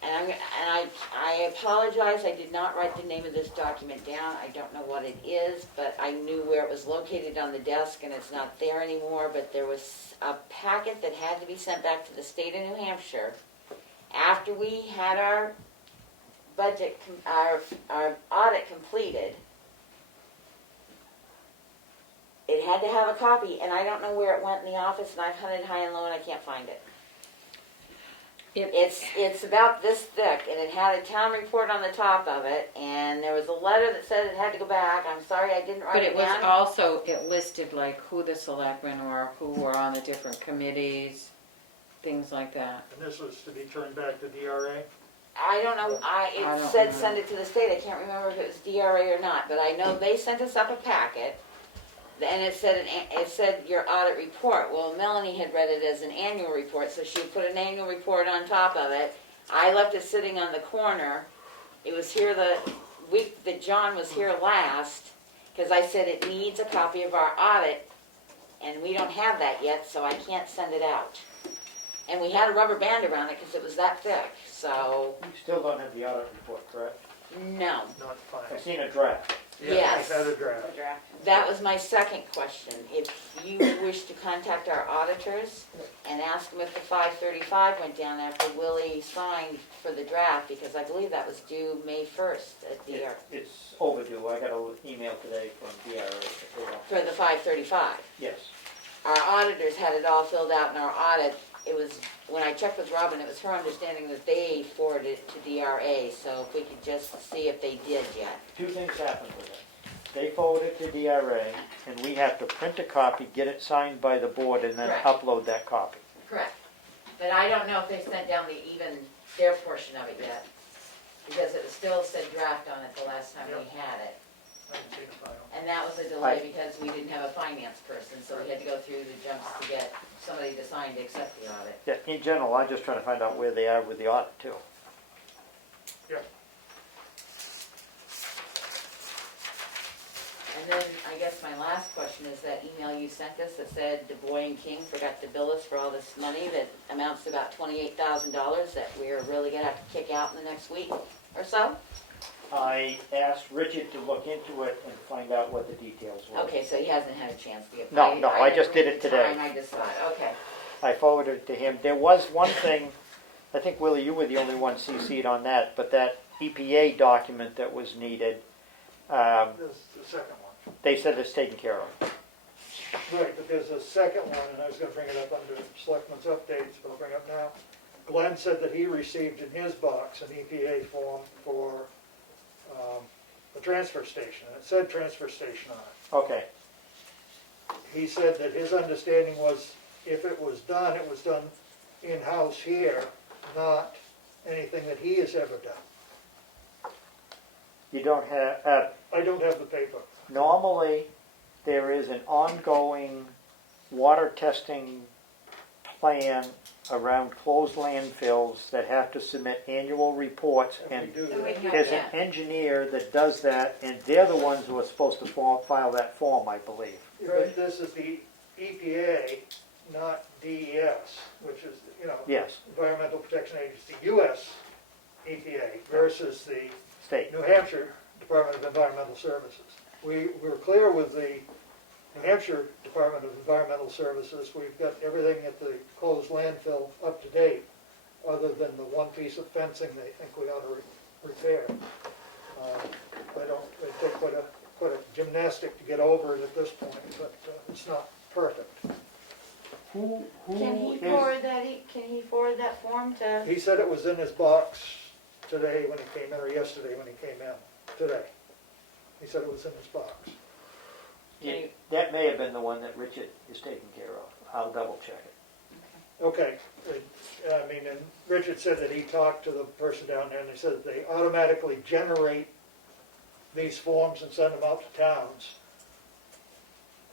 And I apologize, I did not write the name of this document down. I don't know what it is, but I knew where it was located on the desk and it's not there anymore. But there was a packet that had to be sent back to the state of New Hampshire after we had our budget, our audit completed. It had to have a copy, and I don't know where it went in the office, and I've hunted high and low, and I can't find it. It's about this thick, and it had a town report on the top of it, and there was a letter that said it had to go back. I'm sorry I didn't write But it it was down. also, it listed like who the selectmen were, who were on the different committees, things like that. And this was to be turned back to DRA? I don't know, I it don't said know. send it to the state, I can't remember if it was DRA or not, but I know they sent us up a packet, and it said your audit report. Well, Melanie had read it as an annual report, so she put an annual report on top of it. I left it sitting on the corner. It was here the week that John was here last, because I said it needs a copy of our audit, and we don't have that yet, so I can't send it out. And we had a rubber band around it because it was that thick, so, You still don't have the audit report, correct? no. Not I've final. seen a draft. Yes. I've had a draft. That was my second question. If you wish to contact our auditors and ask them if the 535 went down after Willie signed for the draft, because I believe that was due May 1st at the, It's overdue. I got an email today from DRA. for the 535. Yes. Our auditors had it all filled out in our audit. It was, when I checked with Robin, it was her understanding that they forwarded it to DRA, so if we could just see if they did yet. Two things happened with it. They forward it to DRA, and we have to print a copy, get it signed by the board, and then Correct. upload that copy. Correct. But I don't know if they sent down their portion of it yet, because it was still said draft on it the last time we had it. I haven't seen the final. And that was a delay because we didn't have a finance person, so we had to go through the jumps to get somebody to sign to accept the audit. Yeah, in general, I'm just trying to find out where they are with the audit, too. Yeah. And then I guess my last question is that email you sent us that said Du Bois and King forgot to bill us for all this money that amounts to about $28,000 that we're really gonna have to kick out in the next week or so? I asked Richard to look into it and find out what the details were. Okay, so he hasn't had a chance to get. No, I just did it didn't today. make the time, I just thought, okay. I forwarded it to him. There was one thing, I think, Willie, you were the only one CC'd on that, but that EPA document that was needed, This is the second one. they said it's taken care of. Right, but there's a second one, and I was gonna bring it up under Selectmen's updates, but I'll bring it up now. Glenn said that he received in his box an EPA form for the transfer station, and it said transfer station on it. Okay, He said that his understanding was if it was done in-house here, not anything that he has ever done. you don't have, I don't have the paper. normally, there is an ongoing water testing plan around closed landfills that have to submit annual reports, and We do And we that. have there's an that. engineer that does that, and they're the ones who are supposed to file that form, I believe. But this is the EPA, not DES, which is, Yes, Environmental Protection Agency, US EPA versus the state. New Hampshire Department of Environmental Services. We were clear with the New Hampshire Department of Environmental Services. We've got everything at the closed landfill up to date, other than the one piece of fencing they think we ought to repair. They take quite a gymnastic to get over it at this point, but it's not perfect. Who Can he is, forward that form to? He said it was in his box today when he came in, or yesterday when he came in, today. He said it was in his box. that may have been the one that Richard is taking care of. I'll double check it. Okay, and Richard said that he talked to the person down there, and they said that they automatically generate these forms and send them out to towns.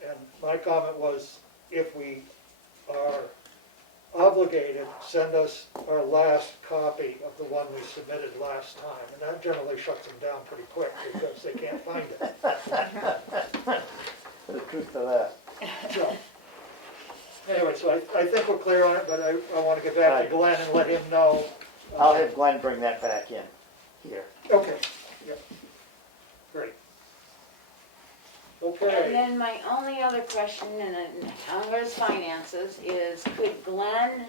And my comment was, if we are obligated, send us our last copy of the one we submitted last time, and that generally shuts them down pretty quick, because they can't find it. The truth of that. So, anyway, so I think we're clear on it, but I want to get back to Glenn and let him know. I'll have Glenn bring that back in here. Okay, yep, great. And Okay, then my only other question, and Congress finances, is could Glenn,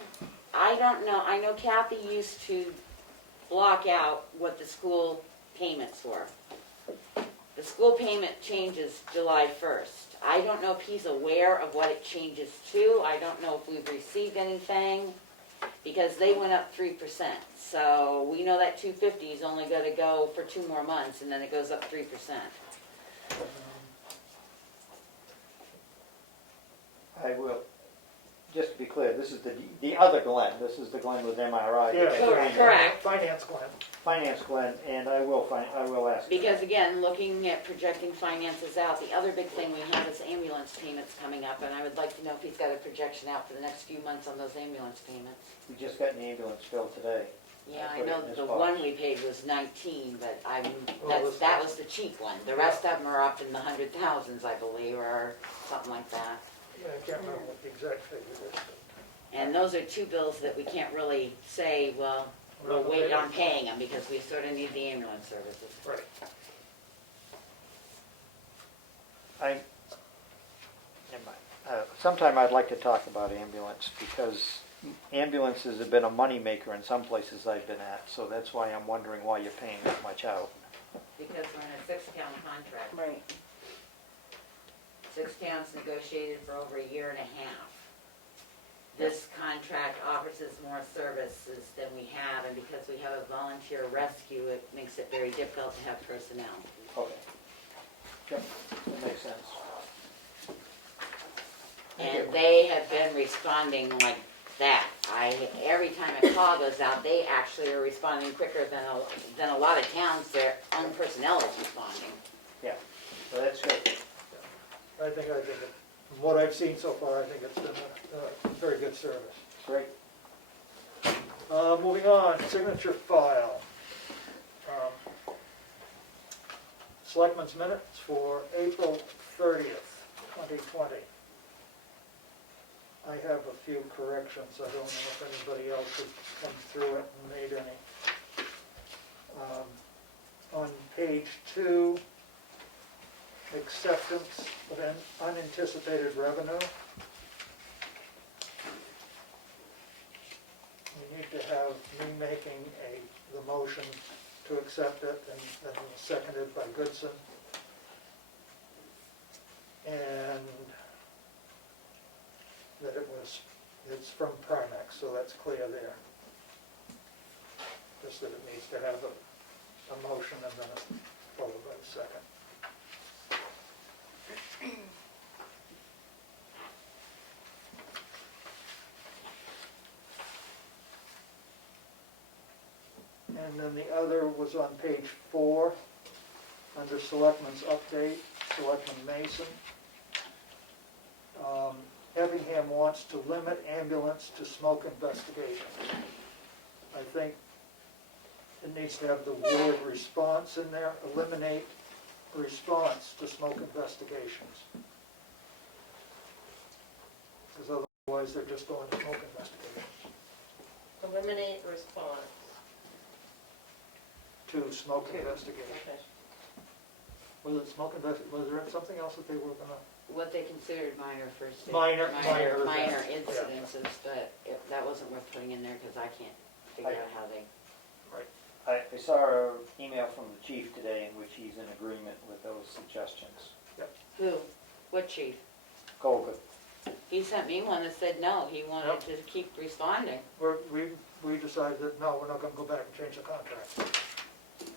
I don't know, I know Kathy used to block out what the school payments were. The school payment changes July 1st. I don't know if he's aware of what it changes to. I don't know if we've received anything. because they went up 3%. So we know that 250 is only gonna go for 2 more months, and then it goes up 3%. I will, just to be clear, this is the other Glenn, this is the Glenn with MRI. Yeah, Correct. Finance Glenn. Finance Glenn, and I will ask. Because again, looking at projecting finances out, the other big thing we have is ambulance payments coming up, and I would like to know if he's got a projection out for the next few months on those ambulance payments. We just got an ambulance bill today. Yeah, I I put it know in his the box. one we paid was 19, but Well, that was the cheap one. The rest of them are up in the 100,000s, I believe, or something like that. Yeah, I can't remember what the exact figure is. And those are 2 bills that we can't really say, well, we'll wait on paying them because we sort of need the ambulance services. Right. Never mind. Sometime I'd like to talk about ambulance, because ambulances have been a moneymaker in some places I've been at, so that's why I'm wondering why you're paying that much out. Because we're in a 6-count contract. Right. 6 counts negotiated for over a year and a half. This contract offers us more services than we have, and because we have a volunteer rescue, it makes it very difficult to have personnel. Okay. Yep, that makes sense. And they have been responding like that. Every time a call goes out, they actually are responding quicker than a lot of towns. Their own personnel is responding. Yeah, so that's good. I think from what I've seen so far, I think it's been a very good service. Great. Moving on, signature file. Selectmen's minutes for April 30th, 2020. I have a few corrections. I don't know if anybody else has come through it and made any. On page 2, acceptance of an unanticipated revenue. We need to have me making the motion to accept it, and then seconded by Goodson. And that it's from Primex, so that's clear there. Just that it needs to have a motion and then followed by a second. And then the other was on page 4, under Selectmen's update, Selectman Mason. Effingham wants to limit ambulance to smoke investigation. I think it needs to have the word response in there, eliminate response to smoke investigations. Because otherwise they're just going to smoke investigations. Eliminate response. To smoke investigations. Okay. Was it smoke was there something else that they were gonna? What they considered minor first aid. Minor Minor events, incidences, but that wasn't worth putting in there because I can't figure out how they. I saw an email from the chief today in which he's in agreement with those suggestions. Who? What chief? Colgan. He sent me one that said no, he wanted to keep responding. We decided that, no, we're not gonna go back and change the contract.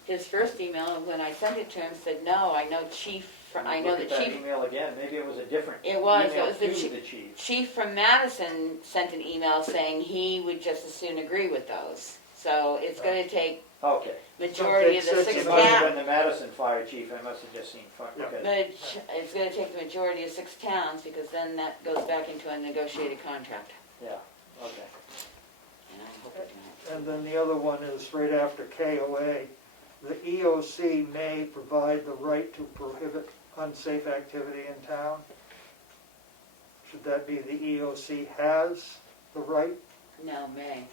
His first email, when I sent it to him, said, no, I know chief, I know the Look at that chief. email again, maybe it was a different It was email the to chief. the chief. Chief from Madison sent an email saying he would just as soon agree with those. So it's gonna take Okay. majority of the It 6 It must have towns. been the Madison fire chief, I must have just seen fire, Yeah. okay. It's gonna take the majority of 6 towns because then that goes back into a negotiated contract. Yeah, okay. And I hope it not. And then the other one is right after KOA. The EOC may provide the right to prohibit unsafe activity in town. Should that be the EOC has the right? No, May,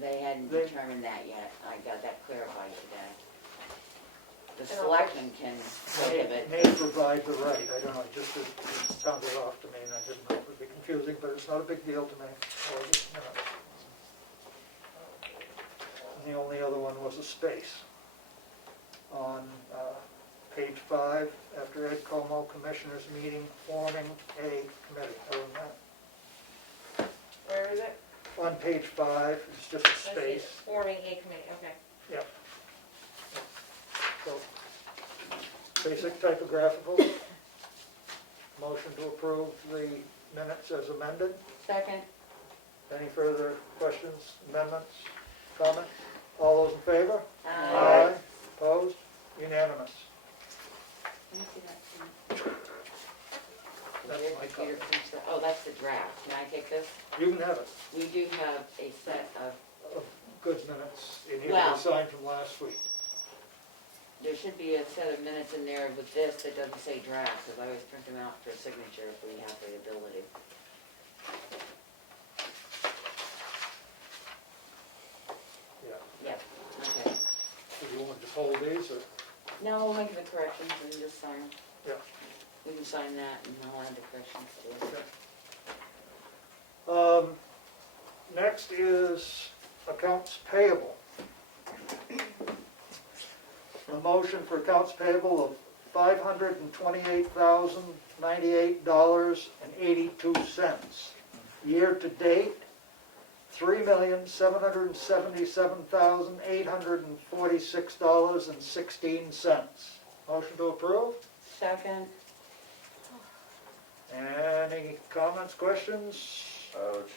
they hadn't They- determined that yet. I got that clarified today. The selectmen can prohibit. May provide the right, I don't know, it just sounded off to me and I didn't know if it would be confusing, but it's not a big deal to me. And the only other one was a space. On page 5, after Ed Comeau Commissioners meeting, forming a committee. Other than that, Where is it? on page 5, it's just a I see space. forming a committee, okay. So, basic typographical. Motion to approve the minutes as amended. Second, Any further questions, amendments, comments? All those in favor? Aye. Opposed? Unanimous. let me see that. That's my copy. Oh, that's the draft. Can I take this? You can have it. We do have a set of, Of good minutes in here, Well- we signed from last week. there should be a set of minutes in there with this that doesn't say draft, because I always print them out for signature if we have the ability. Yeah. Yep, okay. Do you want to just hold these, or? No, we'll make the corrections and just sign. Yeah. We can sign that and I'll add the corrections to it. Next is accounts payable. A motion for accounts payable of $528,098.82. Year to date, $3,777,846.16. Motion to approve? Second, Any comments, questions? Ouch.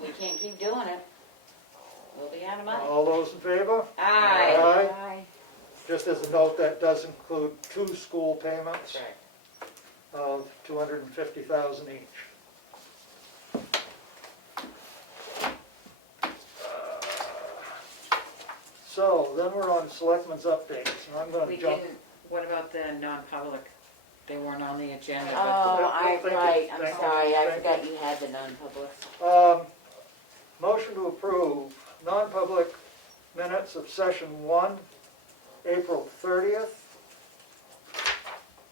we can't keep doing it. We'll be out of money. All those in favor? Aye. Aye. Just as a note, that does include 2 school payments Correct. of $250,000 each. So then we're on Selectmen's updates, and I'm going We to jump. didn't, what about the non-public? They weren't on the agenda, but Oh, Thank you, right, thank I'm you, sorry, I thank forgot you had the non-publics. Motion to approve non-public minutes of session 1, April 30th.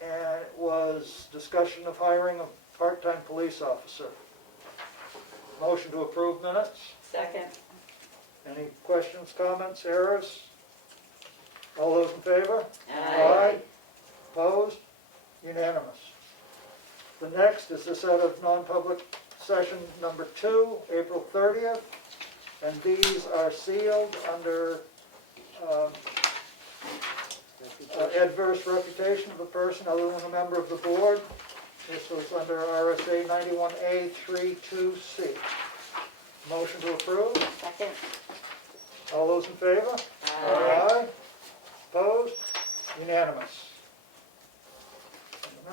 And it was discussion of hiring a part-time police officer. Motion to approve minutes. Second. Any questions, comments, errors? All those in favor? Aye. Opposed? Unanimous. The next is the set of non-public session number 2, April 30th. And these are sealed under adverse reputation of a person other than a member of the board. This was under RSA 91A32C. Motion to approve. Second. All those in favor? Aye. Opposed? Unanimous.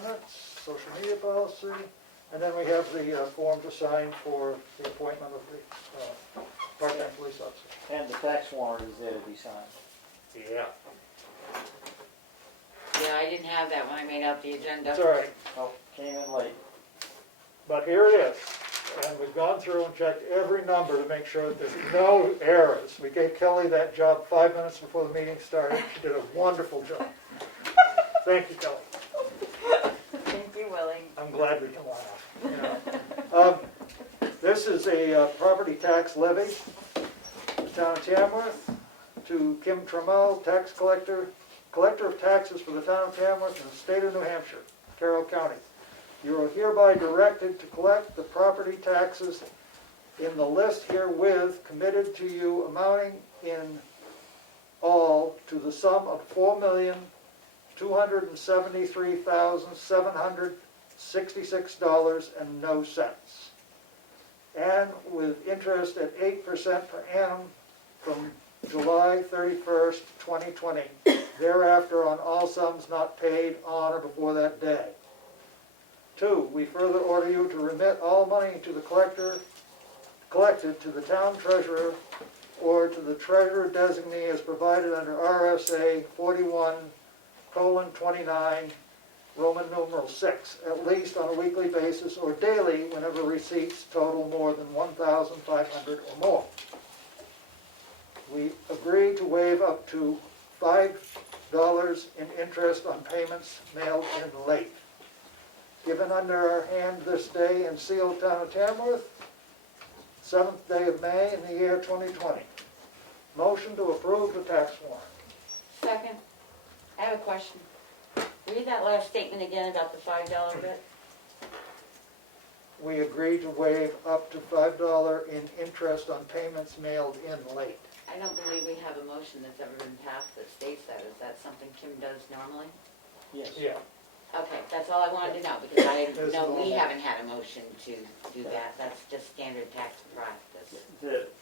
Minutes, social media policy, and then we have the form to sign for the appointment of the part-time police officer. And the tax warrant is there to be signed. Yeah. Yeah, I didn't have that when I made out the agenda. That's all right, Oh, came in late. but here it is. And we've gone through and checked every number to make sure that there's no errors. We gave Kelly that job 5 minutes before the meeting started. She did a wonderful job. Thank you, Kelly. Thank you, Willie. I'm glad we can laugh. You know. This is a property tax levy, the town of Tamworth, to Kim Comeau, tax collector of taxes for the town of Tamworth and the state of New Hampshire, Carroll County. You are hereby directed to collect the property taxes in the list herewith committed to you, amounting in all to the sum of $4,273,766.00, and with interest at 8% per annum from July 31st, 2020, thereafter on all sums not paid on or before that day. 2, we further order you to remit all money to the collected to the town treasurer or to the treasurer designee as provided under RSA 41:29, Roman numeral 6, at least on a weekly basis or daily whenever receipts total more than $1,500 or more. We agree to waive up to $5 in interest on payments mailed in late. Given under our hand this day and sealed, town of Tamworth, 7th day of May in the year 2020. Motion to approve the tax warrant. Second. I have a question. Read that last statement again about the $5 bit. we agree to waive up to $5 in interest on payments mailed in late. I don't believe we have a motion that's ever been passed that states that. Is that something Kim does normally? Yes. Yeah. Okay, that's all I wanted to know, because I There's know we normal. haven't had a motion to do that. That's just standard tax practice.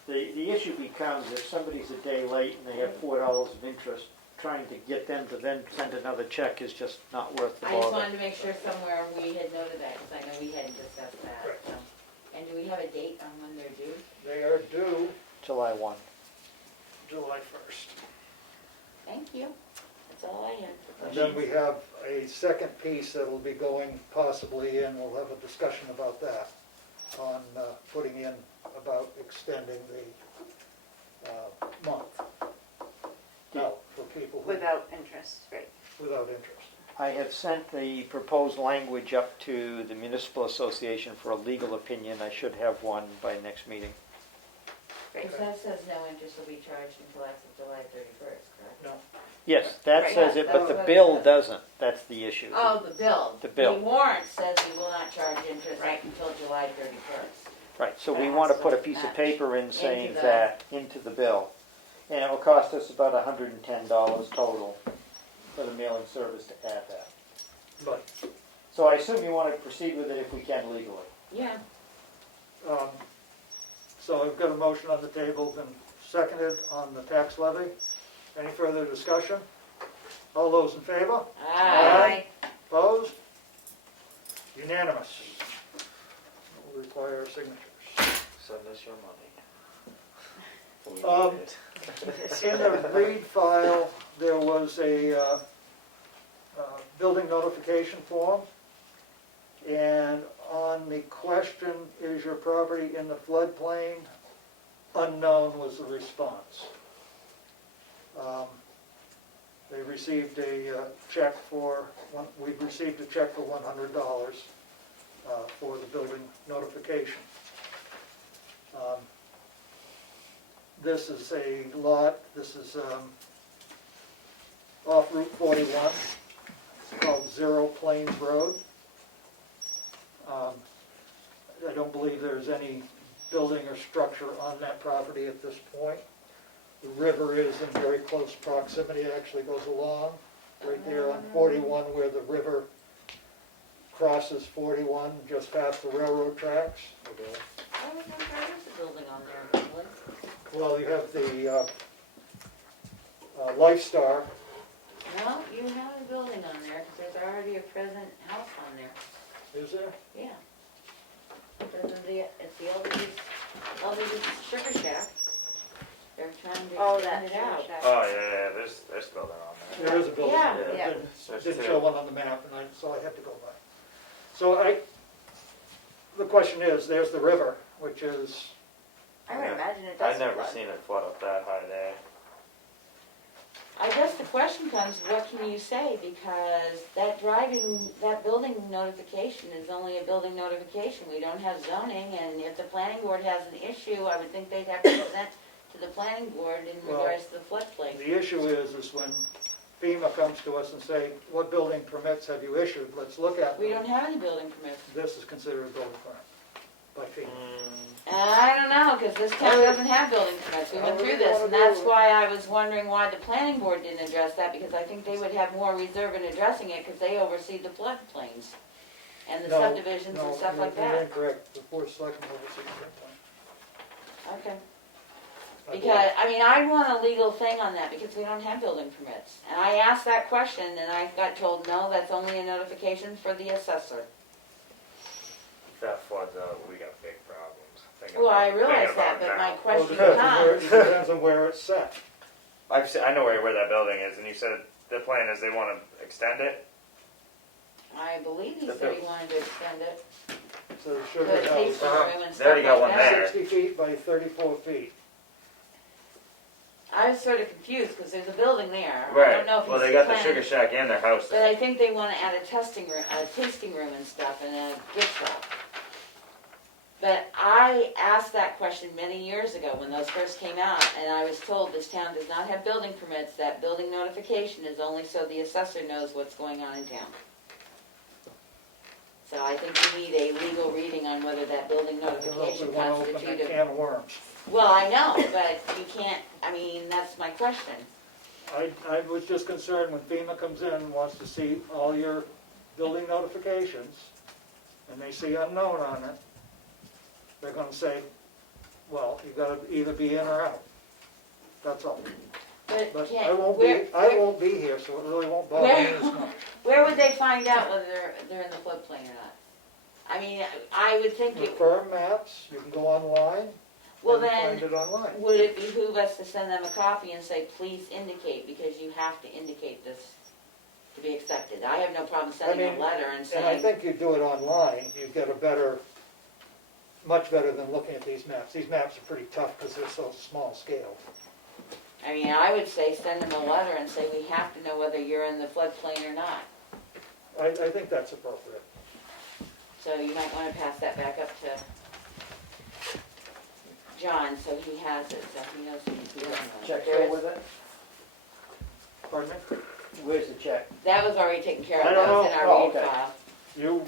The issue becomes if somebody's a day late and they have $4 of interest, trying to get them to then send another check is just not worth the I just bother. wanted to make sure somewhere we had noted that, because I know we hadn't discussed that, Right. so. And do we have a date on when they're due? They are due July 1. July 1st. Thank you. That's all I had. And then we have a second piece that'll be going possibly in, we'll have a discussion about that, on putting in about extending the month out for people who, Without interest, right. without interest. I have sent the proposed language up to the Municipal Association for a legal opinion. I should have one by next meeting. Because that says no interest will be charged until after July 31st, correct? No, Yes, that Right, says yeah, it, but that's the what it bill says. doesn't. That's the issue. Oh, the bill. The bill. The warrant says we will not charge interest until July 31st. Right, so we That want to has put a to piece of match paper in saying into the- that into the bill. And it will cost us about $110 total for the mailing service to add that. but, So I assume you want to proceed with it if we can legally. Yeah. so I've got a motion on the table, been seconded on the tax levy. Any further discussion? All those in favor? Aye. Opposed? Unanimous. Will require signatures. Send us your money. In the read file, there was a building notification form. And on the question, is your property in the floodplain? Unknown was the response. They received a check for, we've received a check for $100 for the building notification. This is a lot, this is off Route 41. It's called Zero Plains Road. I don't believe there's any building or structure on that property at this point. The river is in very close proximity, it actually goes along right there on 41 where the river crosses 41, just past the railroad tracks. I don't know if there is a building on there, really. Well, you have the Lifestar. No, you have a building on there, because there's already a present house on there. Is there? Yeah. It's the LD's Sugar Shack. They're trying to Oh, extend that it out. shack. Oh, yeah, there's building on there. There is a building. Yeah. It Yeah. didn't show one on the map, and so I had to go by. So the question is, there's the river, which is, I would imagine it does I've never flood. seen it flood up that high there. I guess the question comes, what can you say? Because that building notification is only a building notification. We don't have zoning, and if the planning board has an issue, I would think they'd have to present to the planning board in Well, regards to the floodplain. the issue is when FEMA comes to us and say, what building permits have you issued? Let's look at them. We don't have any building permits. This is considered a building permit by FEMA. And I don't know, because this town doesn't have building permits. We went through this, and that's why I was wondering why the planning board didn't address that, because I think they would have more reserve in addressing it, because they oversee the floodplains and the No, subdivisions and stuff like You're that. incorrect. The Board of Selectmen oversees that Okay. plan. Because, I mean, I want a legal thing on that, because we don't have building permits. And I asked that question, and I got told, no, that's only a notification for the assessor. If that floods out, we got big problems. Well, I realize that, but my Well, it question depends becomes, on where it's set. I know where that building is, and you said the plan is they want to extend it? I believe he The said he bill- wanted to extend it, So it put should a be tasting housed room and They stuff already got like one that. there. 60 feet by 34 feet. I was sort of confused, because there's a building there. I Right, don't know if well, he's they got the planning- sugar shack and their house But there. I think they want to add a tasting room and stuff, and a gift shop. But I asked that question many years ago when those first came out, and I was told this town does not have building permits, that building notification is only so the assessor knows what's going on in town. So I think we need a legal reading on whether that building I don't know if we notification want to open that constituted. can of worms. Well, I know, but you can't, I mean, that's my question. I was just concerned when FEMA comes in and wants to see all your building notifications, and they see unknown on it, they're gonna say, well, you gotta either be in or out. That's all. But But can't, I won't be here, so it really won't bother me as much. where would they find out whether they're in the floodplain or not? I mean, I would think With it, firm maps, you can go online well and then, find it online. would it behoove us to send them a copy and say, please indicate, because you have to indicate this to be accepted? I have no problem sending mean, a letter and And I saying, think you do it online, you get a better, much better than looking at these maps. These maps are pretty tough because they're so small scale. I mean, I would say send them a letter and say, we have to know whether you're in the floodplain or not. I think that's appropriate. So you might want to pass that back up to John, so he has it, so he knows what he's doing. Check There still is- with it? Pardon me? Where's the check? That was already taken care of, I that don't was in know. our Oh, read okay. file. You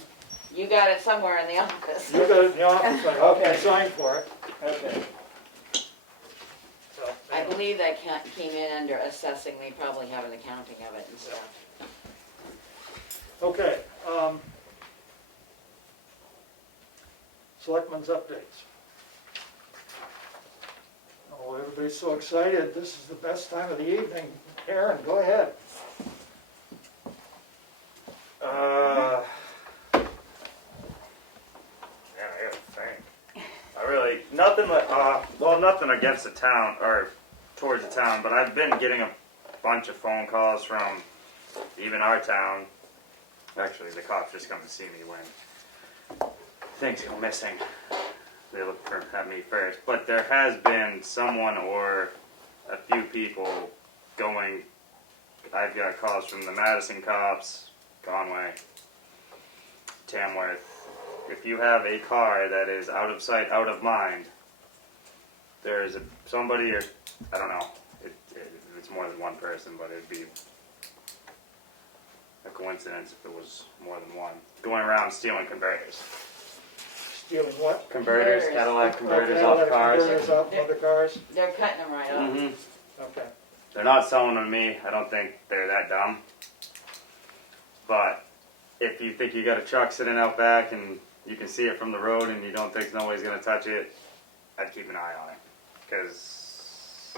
You got it somewhere in the office. got it in the office, I hope Okay. you signed for it. Okay. So, I believe that came in under assessing, they probably have an accounting of it and stuff. Okay, Selectmen's updates. Oh, everybody's so excited, this is the best time of the evening. Aaron, go ahead. Yeah, I gotta think. I really, nothing, well, nothing against the town, or towards the town, but I've been getting a bunch of phone calls from even our town. Actually, the cops just come to see me when things go missing. They look at me first. But there has been someone or a few people going, I've got calls from the Madison cops, Conway, Tamworth. If you have a car that is out of sight, out of mind, there is somebody, or I don't know, it's more than one person, but it'd be a coincidence if it was more than one, going around stealing converters. Stealing what? Converters, Converters. Cadillac converters Oh, off cars. Converters off other cars? They're cutting them right off. hmm Okay. They're not selling them to me. I don't think they're that dumb. But if you think you got a truck sitting out back and you can see it from the road and you don't think nobody's going to touch it, I'd keep an eye on it. Because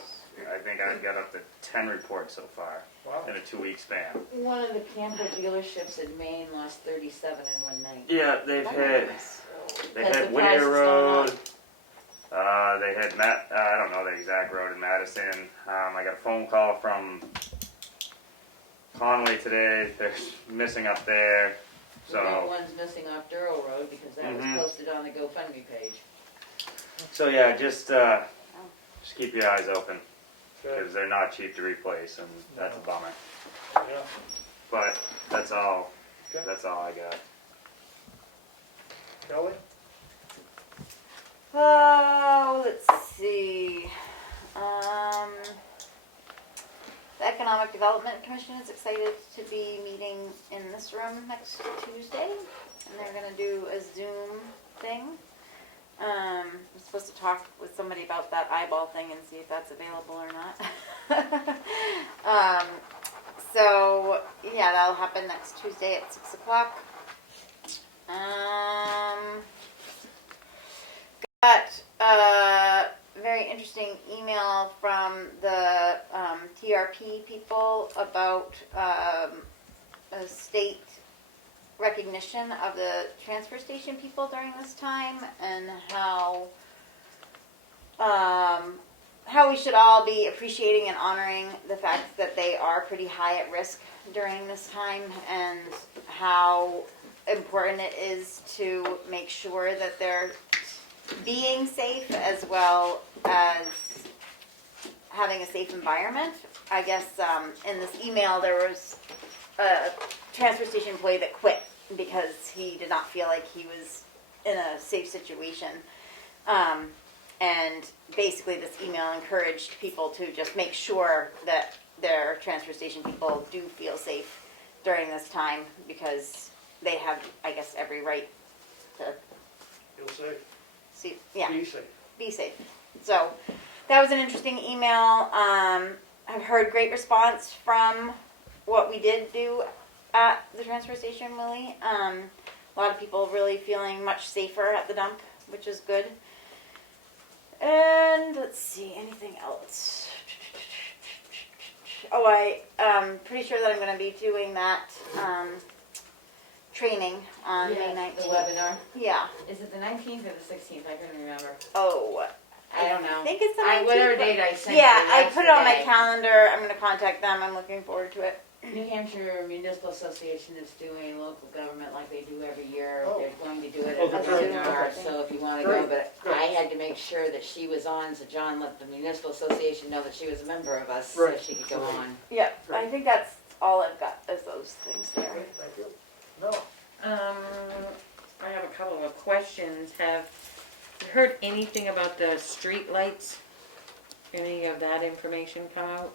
I think I've got up to 10 reports so far Wow. in a 2-week span. One of the camper dealerships in Maine lost 37 in one night. Yeah, they've hit Has the price Whittier gone Road. up? They hit I don't know the exact road in Madison. I got a phone call from Conway today. They're missing up there. The So, one's missing off Durrell Road because that was posted on the GoFundMe page. yeah, just keep your eyes open Good. because they're not cheap to replace, and that's a bummer. Yeah. But that's all. Okay. That's all I got. Kelly? Oh, let's see. The Economic Development Commission is excited to be meeting in this room next Tuesday, and they're gonna do a Zoom thing. I'm supposed to talk with somebody about that eyeball thing and see if that's available or not. So, yeah, that'll happen next Tuesday at 6 o'clock. Got a very interesting email from the TRP people about a state recognition of the transfer station people during this time, and how we should all be appreciating and honoring the fact that they are pretty high at risk during this time, and how important it is to make sure that they're being safe as well as having a safe environment. I guess in this email there was a transfer station employee that quit because he did not feel like he was in a safe situation. And basically this email encouraged people to just make sure that their transfer station people do feel safe during this time, because they have, I guess, every right to You'll say, see, yeah, be safe. be safe. So that was an interesting email. I've heard great response from what we did do at the transfer station, Willie. A lot of people really feeling much safer at the dump, which is good. And let's see, anything else? Oh, I'm pretty sure that I'm going to be doing that training on May 19th. The webinar. Yeah. Is it the 19th or the 16th? I couldn't remember. Oh, I don't know. I think it's the 19th. Whatever date I sent Yeah, you I put it on my yesterday. calendar. I'm going to contact them. I'm looking forward to it. New Hampshire Municipal Association is doing local government like they do every year. Oh. They're going to do it Oh, at the good. seminar, Okay. so if you want to Great. go, but Good. I had to make sure that she was on, so John let the Municipal Association know that she was a member of us, Right. so she could go on. Yeah, Great. I think that's all I've got is those things there. Okay, thank you. No, I have a couple of questions. Have you heard anything about the street lights? Any of that information come out?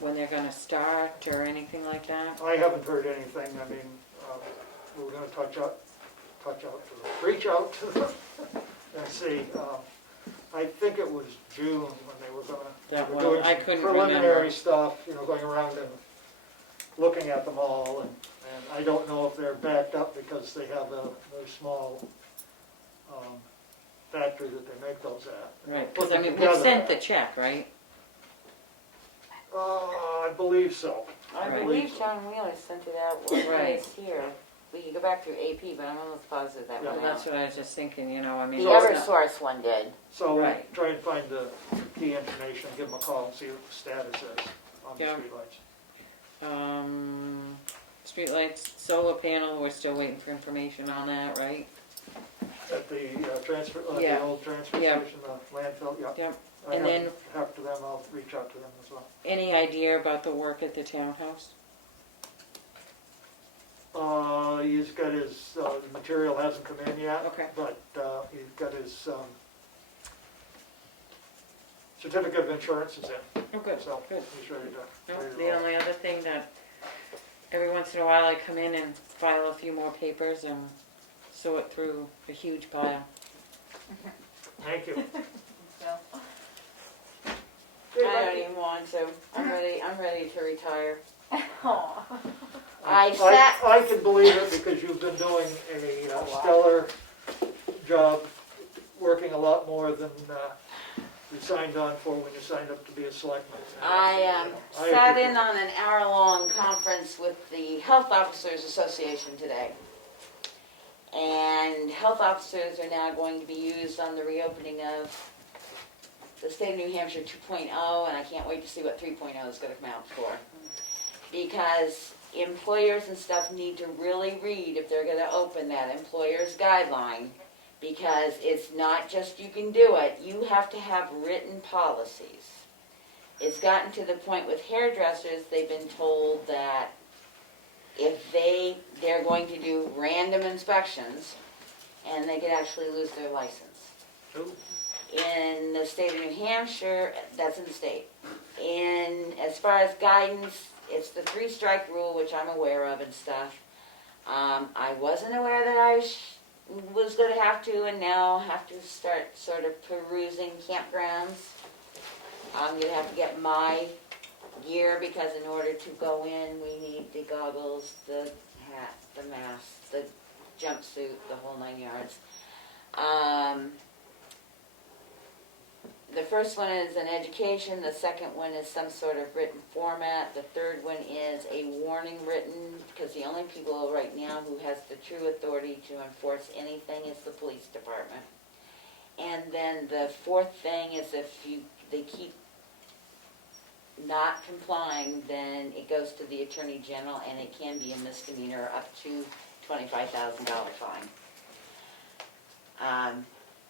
When they're gonna start or anything like that? I haven't heard anything. I mean, we were gonna reach out to them and see. I think it was June when they were That doing one, I some couldn't preliminary remember. stuff, going around and looking at them all. And I don't know if they're backed up because they have a very small factory that they make those at. Right, Put because I them mean, we together sent at. the check, right? I believe so. I Right. believe John Wheeler sent it out when Right. he was here. We could go back through AP, but I'm almost positive that Yeah. went Well, that's out. what I was just thinking, I mean. The it's not- Eversource one did. So Right. try and find the key information, give them a call and see what the status is on the Yeah. streetlights. Streetlights, solar panel, we're still waiting for information on that, right? At the transfer, Yeah. the old transfer Yeah. station, the landfill, yeah. Yep. I And haven't then- talked to them, I'll reach out to them as well. Any idea about the work at the townhouse? He's got his, the material hasn't come in yet. Okay. But, he's got his, certificate of insurance is in, Oh, good, so good. he's ready to, No, ready to the roll. only other thing that, every once in a while I come in and file a few more papers and sort through a huge pile. Thank you. I don't even want to. I'm ready to retire. Aw. I can believe it because you've been doing a stellar job, working a lot more than you signed on for when you signed up to be a selectman. I I sat appreciate in on an hour-long conference with the Health Officers Association today. And health officers are now going to be used on the reopening of the state of New Hampshire 2.0, and I can't wait to see what 3.0 is going to come out for. Because employers and stuff need to really read if they're going to open that employer's guideline, because it's not just you can do it, you have to have written policies. It's gotten to the point with hairdressers, they've been told that if they're going to do random inspections, and they could actually lose their license. Ooh. In the state of New Hampshire, that's in the state. As far as guidance, it's the 3-strike rule, which I'm aware of and stuff. I wasn't aware that I was going to have to, and now have to start sort of perusing campgrounds. I'm going to have to get my gear, because in order to go in, we need the goggles, the hat, the mask, the jumpsuit, the whole 9 yards. The first one is an education, the second one is some sort of written format, the third one is a warning written, because the only people right now who has the true authority to enforce anything is the police department. And then the fourth thing is if they keep not complying, then it goes to the Attorney General, and it can be a misdemeanor up to $25,000 fine.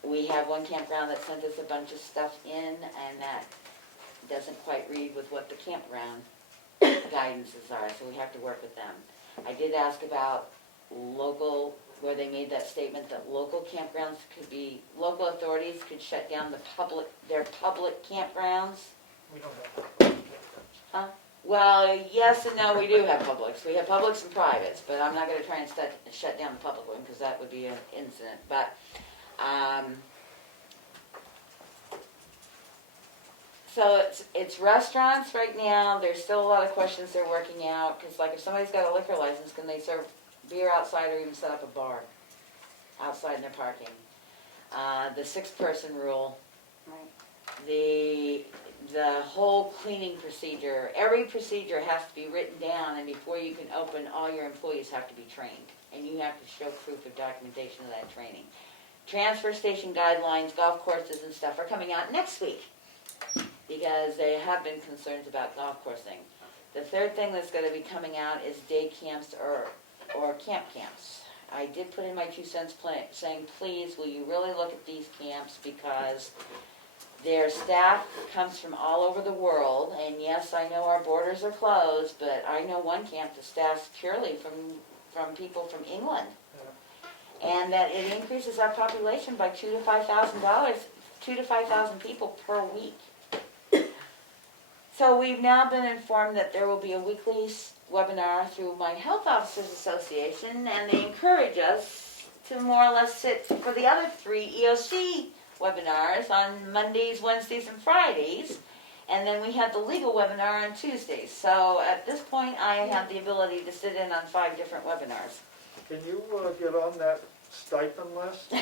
We have one campground that sent us a bunch of stuff in, and that doesn't quite read with what the campground guidances are, so we have to work with them. I did ask about local, where they made that statement that local campgrounds local authorities could shut down their public campgrounds. We don't have. Huh? Well, yes and no, we do have publics. We have publics and privates, but I'm not gonna try and shut down the public one, because that would be an incident, but, so it's restaurants right now. There's still a lot of questions they're working out, because like if somebody's got a liquor license, can they serve beer outside or even set up a bar outside in their parking? The 6-person rule, the whole cleaning procedure, every procedure has to be written down, and before you can open, all your employees have to be trained, and you have to show proof of documentation of that training. Transfer station guidelines, golf courses and stuff are coming out next week, because they have been concerns about golf coursing. The third thing that's going to be coming out is day camps or camp camps. I did put in my 2 cents saying, please, will you really look at these camps, because their staff comes from all over the world, and yes, I know our borders are closed, but I know one camp that staffs purely from people from England. And that it increases our population by $2,000 to $5,000 people per week. So we've now been informed that there will be a weekly webinar through my Health Officers Association, and they encourage us to more or less sit for the other 3 EOC webinars on Mondays, Wednesdays, and Fridays, and then we have the legal webinar on Tuesdays. So at this point, I have the ability to sit in on 5 different webinars. Can you get on that stipend list?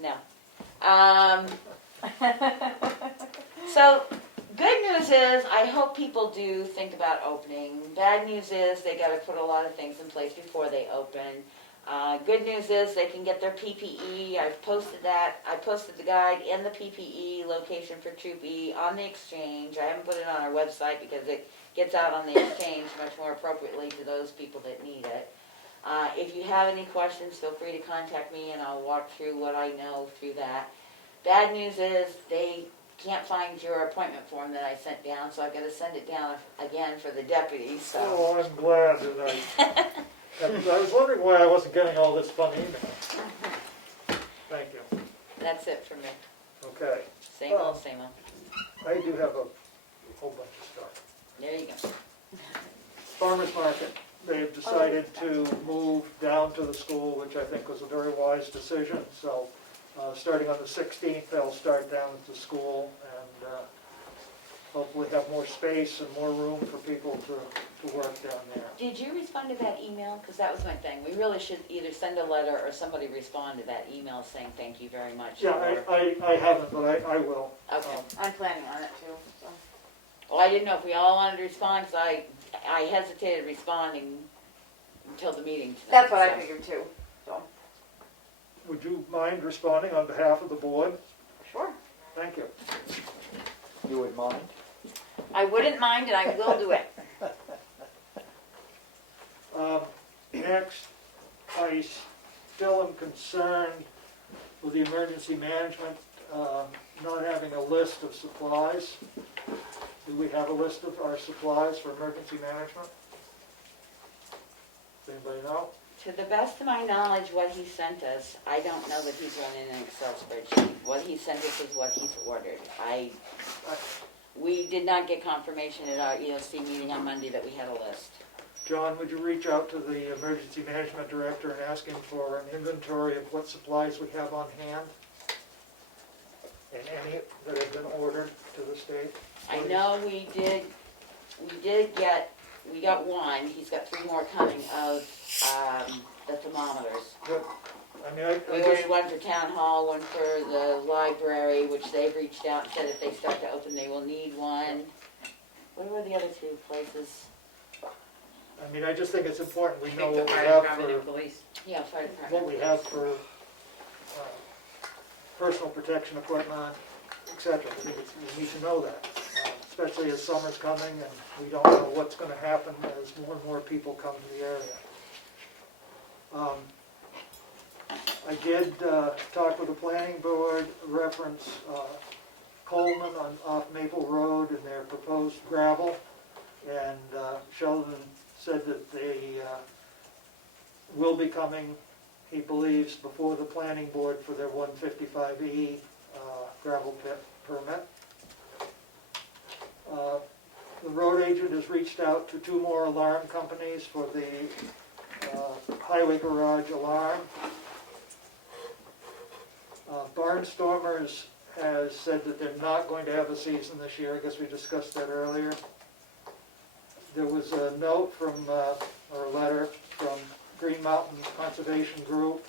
No. So, good news is, I hope people do think about opening. Bad news is, they gotta put a lot of things in place before they open. Good news is, they can get their PPE. I've posted that. I posted the guide and the PPE location for Troop E on the exchange. I haven't put it on our website because it gets out on the exchange much more appropriately to those people that need it. If you have any questions, feel free to contact me and I'll walk through what I know through that. Bad news is, they can't find your appointment form that I sent down, so I've got to send it down again for the deputy, so. Oh, I'm glad that I was wondering why I wasn't getting all this fun email. Thank you. That's it for me. Okay. Same old, same old. I do have a whole bunch of stuff. There you go. Farmers Market, they have decided to move down to the school, which I think was a very wise decision. So starting on the 16th, they'll start down at the school and hopefully have more space and more room for people to work down there. Did you respond to that email? Because that was my thing. We really should either send a letter or somebody respond to that email saying thank you very much. Yeah, I haven't, but I will. Okay. I'm planning on it too, so. Well, I didn't know if we all wanted to respond, because I hesitated responding until the meeting tonight. That's what I so. figured too, so. Would you mind responding on behalf of the board? Sure. Thank you. You would mind? I wouldn't mind and I will do it. Next, I still am concerned with the emergency management not having a list of supplies. Do we have a list of our supplies for emergency management? Does anybody know? To the best of my knowledge, what he sent us, I don't know that he's running an Excel spreadsheet. What he sent us is what he's ordered. We did not get confirmation at our EOC meeting on Monday that we had a list. John, would you reach out to the emergency management director and ask him for an inventory of what supplies we have on hand? And any that have been ordered to the state? I know we got one, he's got 3 more coming of the thermometers. But, I mean, I We just, ordered one for town hall, one for the library, which they've reached out and said if they start to open, they will need one. What were the other 2 places? I mean, I just think it's important we I know think what the we fire have department and for, police. Yeah, fire department. what we have for personal protection equipment, et cetera. I think we need to know that, especially as summer's coming and we don't know what's gonna happen as more and more people come to the area. I did talk with the planning board, reference Coleman off Maple Road and their proposed gravel. And Sheldon said that they will be coming, he believes, before the planning board for their 155E gravel pit permit. The road agent has reached out to 2 more alarm companies for the highway garage alarm. Barnstormers has said that they're not going to have a season this year. I guess we discussed that earlier. There was a note from, or a letter from Green Mountain Conservation Group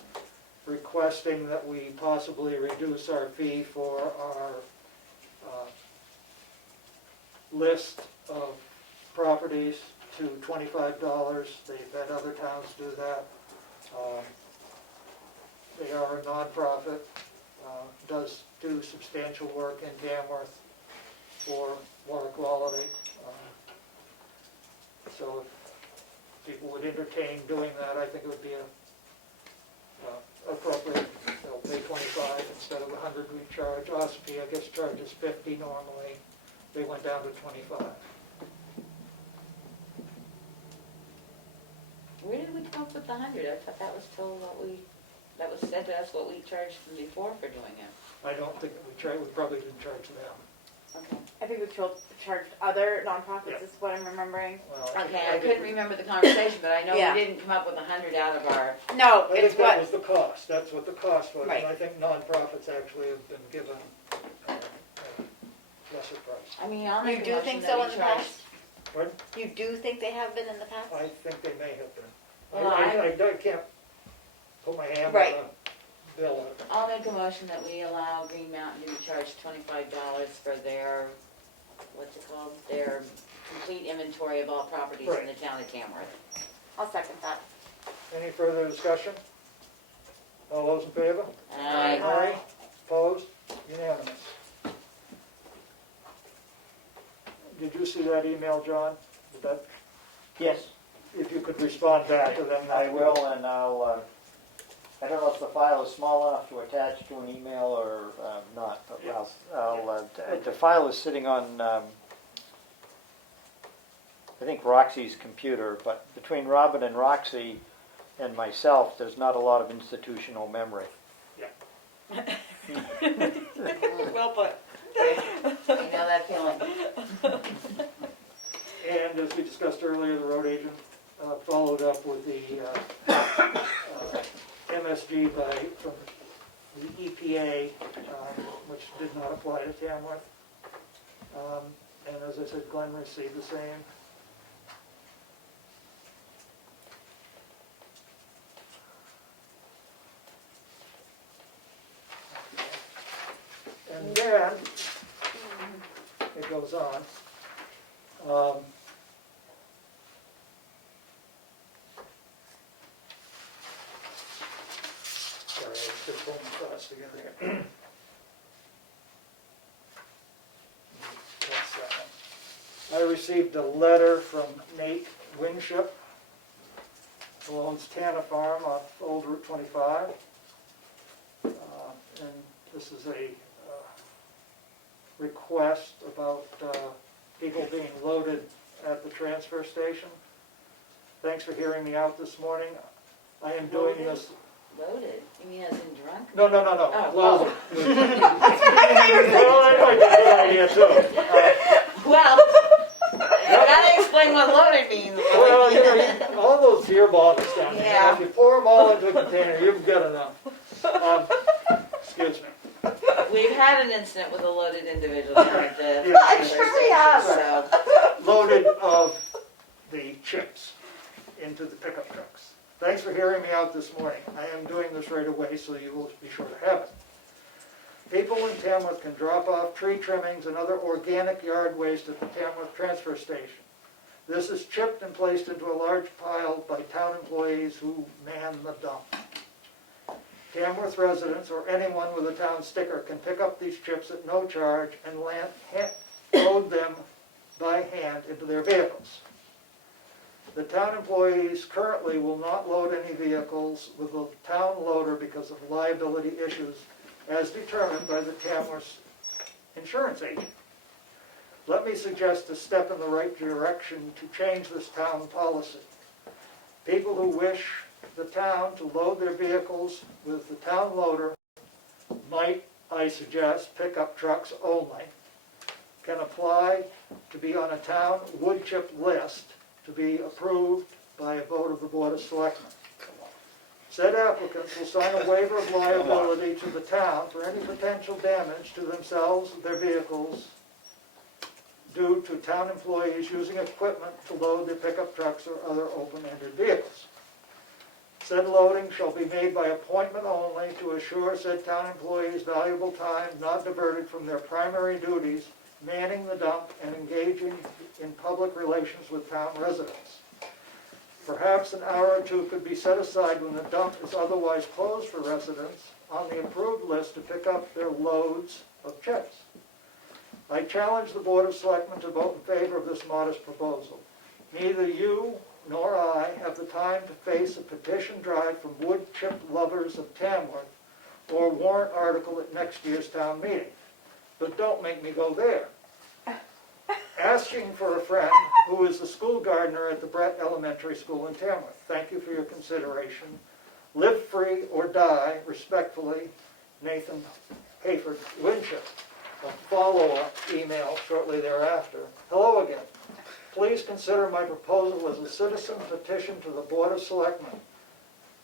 requesting that we possibly reduce our fee for our list of properties to $25. They've had other towns do that. They are a nonprofit, does do substantial work in Tamworth for water quality. So if people would entertain doing that, I think it would be appropriate. They'll pay 25 instead of the 100 we charge. OSP, I guess, charges 50 normally. They went down to 25. Where did we come up with the 100? I thought that was told that was said to us what we charged them before for doing it. I don't think we probably didn't charge them. Okay. I think we've charged other nonprofits, is what I'm remembering. Well, Okay, I couldn't remember the conversation, but I know Yeah. we didn't come up with 100 out of our, No, I it's think that what, was the cost. That's what the cost was. Right. And I think nonprofits actually have been given a lesser price. I mean, I'll you make a do motion think that so we in the charge. past? What? You do think they have been in the past? I think they may have been. Well, I can't put my hand Right. on a bill. I'll make a motion that we allow Green Mountain to be charged $25 for their, what's it called? Their complete inventory of all properties in the town of Tamworth. I'll second that. Any further discussion? All those in favor? Aye. Aye. Opposed? Unanimous. Did you see that email, John? Did that, Yes, if you could respond back to them. I will, and I'll, I don't know if the file is small enough to attach to an email or not, but the file is sitting on, I think Roxy's computer, but between Robin and Roxy and myself, there's not a lot of institutional memory. Well put. You know that feeling? And as we discussed earlier, the road agent followed up with the MSG from the EPA, which did not apply to Tamworth. And as I said, Glenn received the same. And then it goes on. Sorry, I was just pulling my thoughts together here. That's that one. I received a letter from Nate Winship, who owns Tana Farm off Old Route 25. And this is a request about people being loaded at the transfer station. Thanks for hearing me out this morning. I am doing this. Loaded? You mean as in drunk? No, Oh. loaded. Well, that might be a good idea too. Well, you gotta explain what loaded means. Well, you know, all those beer bottles down there, Yeah. if you pour them all into a container, you've got enough. Excuse me. We've had an incident with a loaded individual down at the. Yeah. I'm sure we have. So, Loaded of the chips into the pickup trucks. Thanks for hearing me out this morning. I am doing this right away, so you will be sure to have it. People in Tamworth can drop off tree trimmings and other organic yard waste at the Tamworth transfer station. This is chipped and placed into a large pile by town employees who man the dump. Tamworth residents or anyone with a town sticker can pick up these chips at no charge and load them by hand into their vehicles. The town employees currently will not load any vehicles with a town loader because of liability issues as determined by the Tamworth insurance agent. Let me suggest a step in the right direction to change this town policy. People who wish the town to load their vehicles with the town loader might, I suggest, pickup trucks only. can apply to be on a town wood chip list to be approved by a vote of the Board of Selectmen. Said applicants will sign a waiver of liability to the town for any potential damage to themselves, their vehicles, due to town employees using equipment to load their pickup trucks or other open-ended vehicles. Said loading shall be made by appointment only to assure said town employees valuable time not diverted from their primary duties, manning the dump and engaging in public relations with town residents. Perhaps an hour or two could be set aside when the dump is otherwise closed for residents on the approved list to pick up their loads of chips. I challenge the Board of Selectmen to vote in favor of this modest proposal. Neither you nor I have the time to face a petition drive from wood chip lovers of Tamworth or a warrant article at next year's town meeting. But don't make me go there. Asking for a friend who is the school gardener at the Brett Elementary School in Tamworth. Thank you for your consideration. Live free or die, respectfully, Nathan Hayford Winship. A follow-up email shortly thereafter. Hello again. Please consider my proposal as a citizen petition to the Board of Selectmen.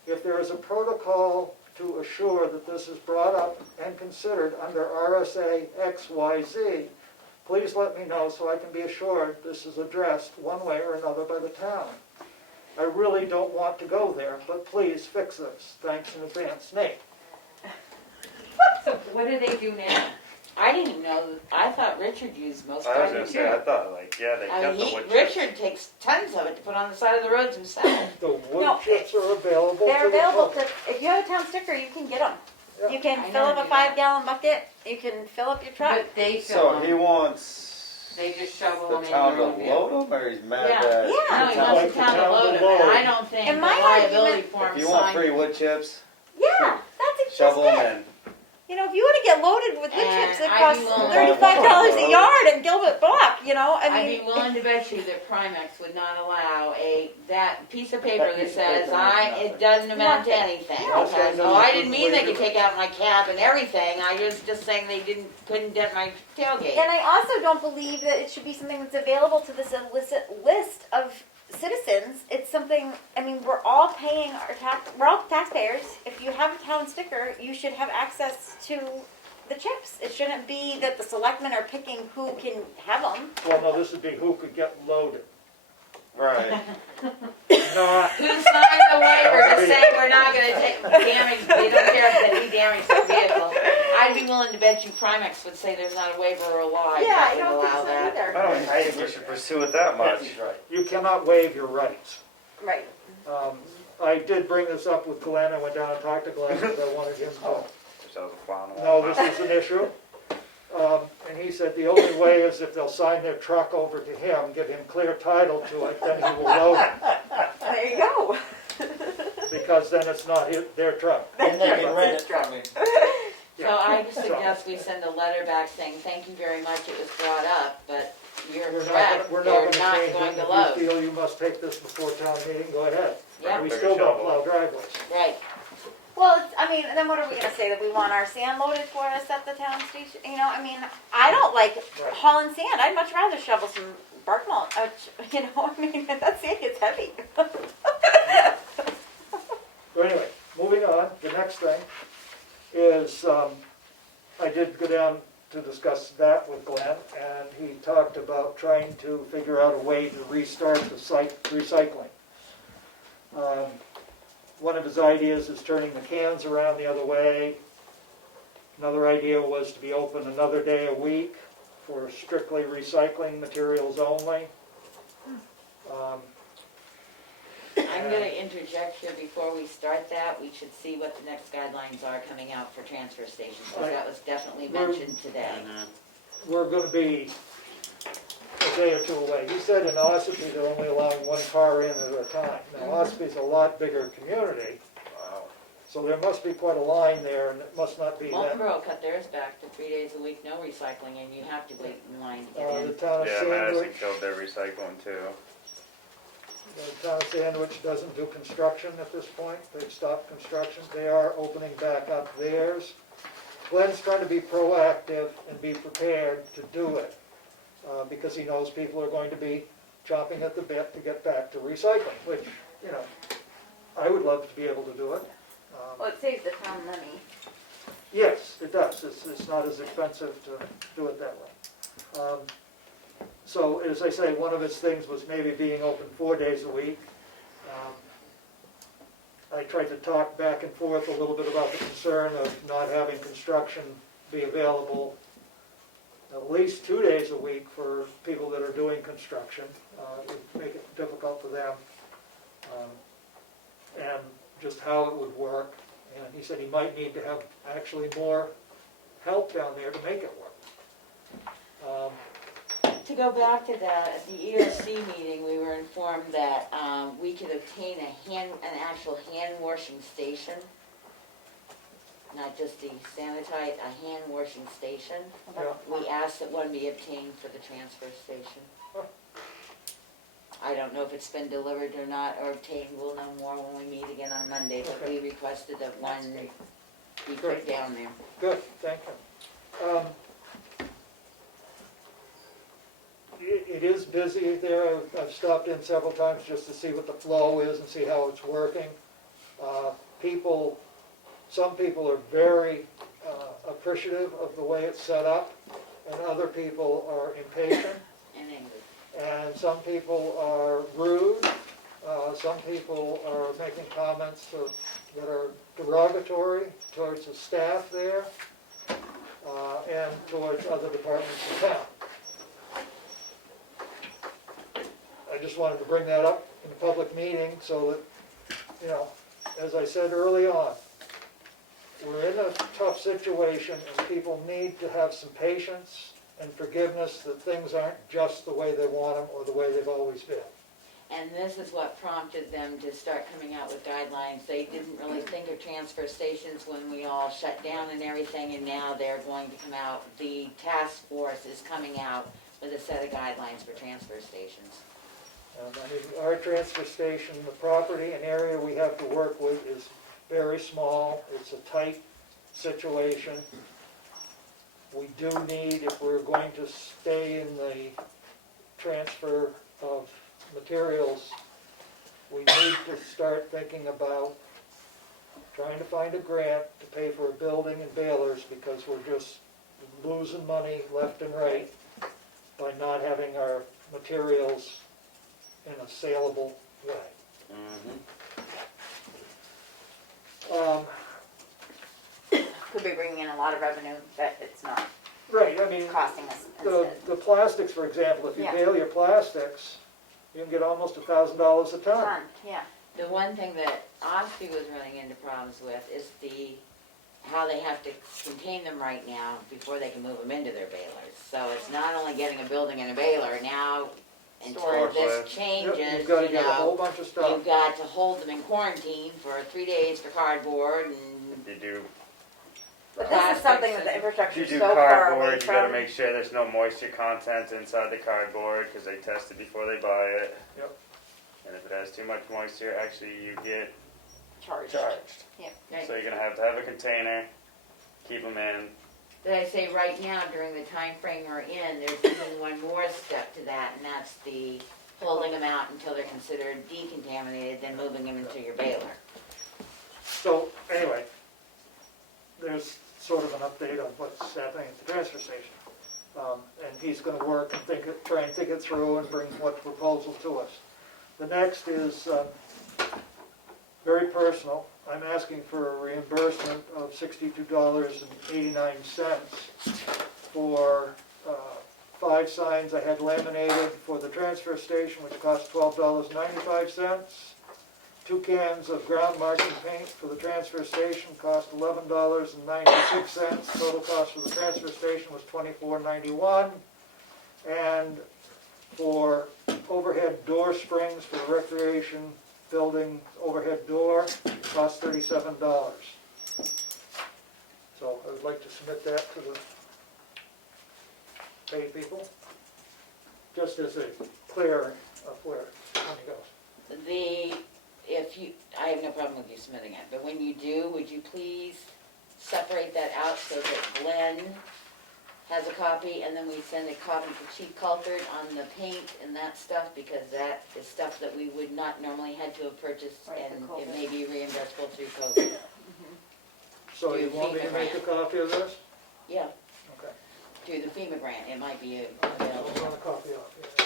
If there is a protocol to assure that this is brought up and considered under RSA XYZ, please let me know so I can be assured this is addressed one way or another by the town. I really don't want to go there, but please fix this. Thanks in advance, Nate. So what do they do now? I didn't even know, I thought Richard used most I was garden gonna too. say, I thought like, yeah, they I kept mean, the wood chips. Richard takes tons of it to put on the side of the roads himself. The wood No, chips are available They're to the available public. to, if you have a town sticker, you can get them. Yeah. You can I fill know up a you do that. 5-gallon bucket, you can fill up your truck. But they So fill he them, wants they just shovel the them in town their to own vehicle. load them, or he's mad Yeah. that Yeah. No, he the town- wants the town to load them, and I don't think In the my liability argument- form If you want signed. free wood chips, Yeah, that's just shovel it. them in. You know, if you want to get loaded with wood And chips, it I'd costs be willing- $35 a yard in Gilbert Block, you know, I I'd be mean. willing to bet you that Primex would not allow that piece of paper That that piece of says, paper means it doesn't amount to Nothing. anything. No. Okay, so No. I didn't mean they could take out my cab and everything, I was just saying they couldn't dent my tailgate. And I also don't believe that it should be something that's available to this illicit list of citizens. It's something, I mean, we're all paying our we're all taxpayers. If you have a town sticker, you should have access to the chips. It shouldn't be that the selectmen are picking who can have them. Well, no, this would be who could get loaded. Right. Not, Who signed the waiver to say we're not gonna take damage, we don't care if we damage the vehicle? I'd be willing to bet you Primex would say there's not a waiver or a law Yeah, that I would don't think allow so that. either. I think we should pursue it that much. you cannot waive your rights. Right. I did bring this up with Glenn. I went down and talked to Glenn because I wanted him to. Which I was a clown. No, this is an issue. And he said the only way is if they'll sign their truck over to him, give him clear title to it, then he will load it. There you go. Because then it's not their truck. Then they can rent it from me. So I suggest we send a letter back saying, thank you very much, it was brought up, but you're correct, We're they're not not going to going change to it. load. If you feel you must take this before town meeting, go ahead. Yeah. We Bigger still don't shovel. plow driveways. Right, Well, it's, I mean, then what are we gonna say, that we want our sand loaded for us at the town station? You know, I mean, I don't like Right. hauling sand. I'd much rather shovel some bark mulch, you know, I mean, that sand gets heavy. So anyway, moving on, the next thing is, I did go down to discuss that with Glenn, and he talked about trying to figure out a way to restart the site recycling. One of his ideas is turning the cans around the other way. Another idea was to be open another day a week for strictly recycling materials only. I'm gonna interject here before we start that, we should see what the next guidelines are coming out for transfer stations, because that was definitely mentioned today. We're going to be a day or two away. He said in Ossipee they're only allowing one car in at a time. Now Ossapee's a lot bigger community, Wow. so there must be quite a line there, and it must not be that. Marlboro cut theirs back to 3 days a week, no recycling, and you have to wait in line to get The in. town of Yeah, Madison Sandwich, killed their recycling too. the town of Sandwich doesn't do construction at this point. They've stopped construction. They are opening back up theirs. Glenn's trying to be proactive and be prepared to do it. because he knows people are going to be chomping at the bit to get back to recycling, which, you know, I would love to be able to do it. Well, it saves the town money. Yes, it does. It's not as expensive to do it that way. So, as I say, one of his things was maybe being open 4 days a week. I tried to talk back and forth a little bit about the concern of not having construction be available at least 2 days a week for people that are doing construction. It would make it difficult for them. And just how it would work. And he said he might need to have actually more help down there to make it work. To go back to that, at the ERC meeting, we were informed that we could obtain an actual hand washing station. Not just the sanitize, a hand washing station. Yeah. We asked that one be obtained for the transfer station. I don't know if it's been delivered or not, or obtained, we'll know more when we meet again on Monday, but Okay. we requested that one be put Great. down there. Good, thank you. It is busy there. I've stopped in several times just to see what the flow is and see how it's working. Some people are very appreciative of the way it's set up, and other people are impatient, And English. and some people are rude. Some people are making comments that are derogatory towards the staff there and towards other departments in town. I just wanted to bring that up in a public meeting so that, you know, as I said early on, we're in a tough situation and people need to have some patience and forgiveness that things aren't just the way they want them or the way they've always been. And this is what prompted them to start coming out with guidelines. They didn't really think of transfer stations when we all shut down and everything, and now they're going to come out. The task force is coming out with a set of guidelines for transfer stations. I mean, our transfer station, the property and area we have to work with is very small. It's a tight situation. We do need, if we're going to stay in the transfer of materials, we need to start thinking about trying to find a grant to pay for a building and balers, because we're just losing money left and right by not having our materials in a saleable way. Could be bringing in a lot of revenue that it's not Right, I mean, costing us the instead. plastics, for example, if you Yeah. bale your plastics, you can get almost $1,000 a ton. Fun, yeah. The one thing that Ospey was running into problems with is how they have to contain them right now before they can move them into their balers. So it's not only getting a building and a baler, now until Storage. this Yep, changes, you've got to you get a whole know, bunch of stuff. you've got to hold them in quarantine for 3 days for cardboard and You do, But this is something that the if infrastructure you is do so far away cardboard, you gotta from. make sure there's no moisture content inside the cardboard, because they test it before they buy it. Yep. And if it has too much moisture, actually you get Charged. charged. Right. So you're gonna have to have a container, keep them in. Did I say right now, during the time frame we're in, there's even one more step to that, and that's the holding them out until they're considered decontaminated, then moving them into your baler. So, anyway, there's sort of an update on what's happening at the transfer station. And he's gonna work and try and think it through and bring what proposal to us. The next is very personal. I'm asking for a reimbursement of $62.89 for 5 signs I had laminated for the transfer station, which cost $12.95. 2 cans of ground marking paint for the transfer station cost $11.96. Total cost for the transfer station was $24.91. And for overhead door springs for the recreation building overhead door, cost $37. So I would like to submit that to the paid people, just as a clear of where money goes. I have no problem with you submitting it, but when you do, would you please separate that out so that Glenn has a copy, and then we send a copy to Chief Culford on the paint and that stuff, because that is stuff that we would not normally had to have purchased, Right, and for it COVID. may be reimbursable through COVID. So you want me to make a copy of this? Yeah, Okay. through the FEMA grant, it might be I'll available. run a copy off, yeah.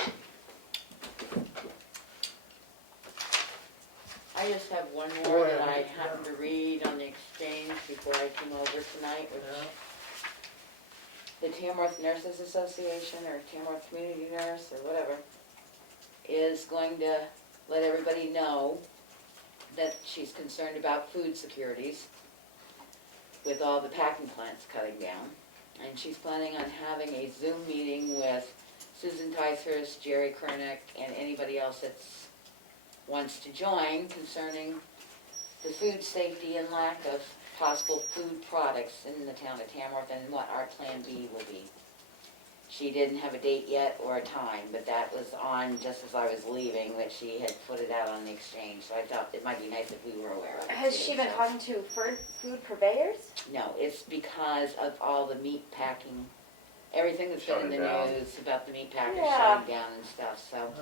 I just have one Go more ahead. that I happened to read on the exchange before I came over tonight, which Yeah. the Tamworth Nurses Association, or Tamworth Community Nurse, or whatever, is going to let everybody know that she's concerned about food securities with all the packing plants cutting down. And she's planning on having a Zoom meeting with Susan Ticehurst, Jerry Kernick, and anybody else that's wants to join concerning the food safety and lack of possible food products in the town of Tamworth, and what our plan B will be. She didn't have a date yet or a time, but that was on just as I was leaving, that she had put it out on the exchange, so I thought it might be nice if we were aware of it. Has too, she been so. talking to food purveyors? No, it's because of all the meat packing, everything that's been in the Shutting down. news about the meat packers Yeah. shutting down and stuff, so.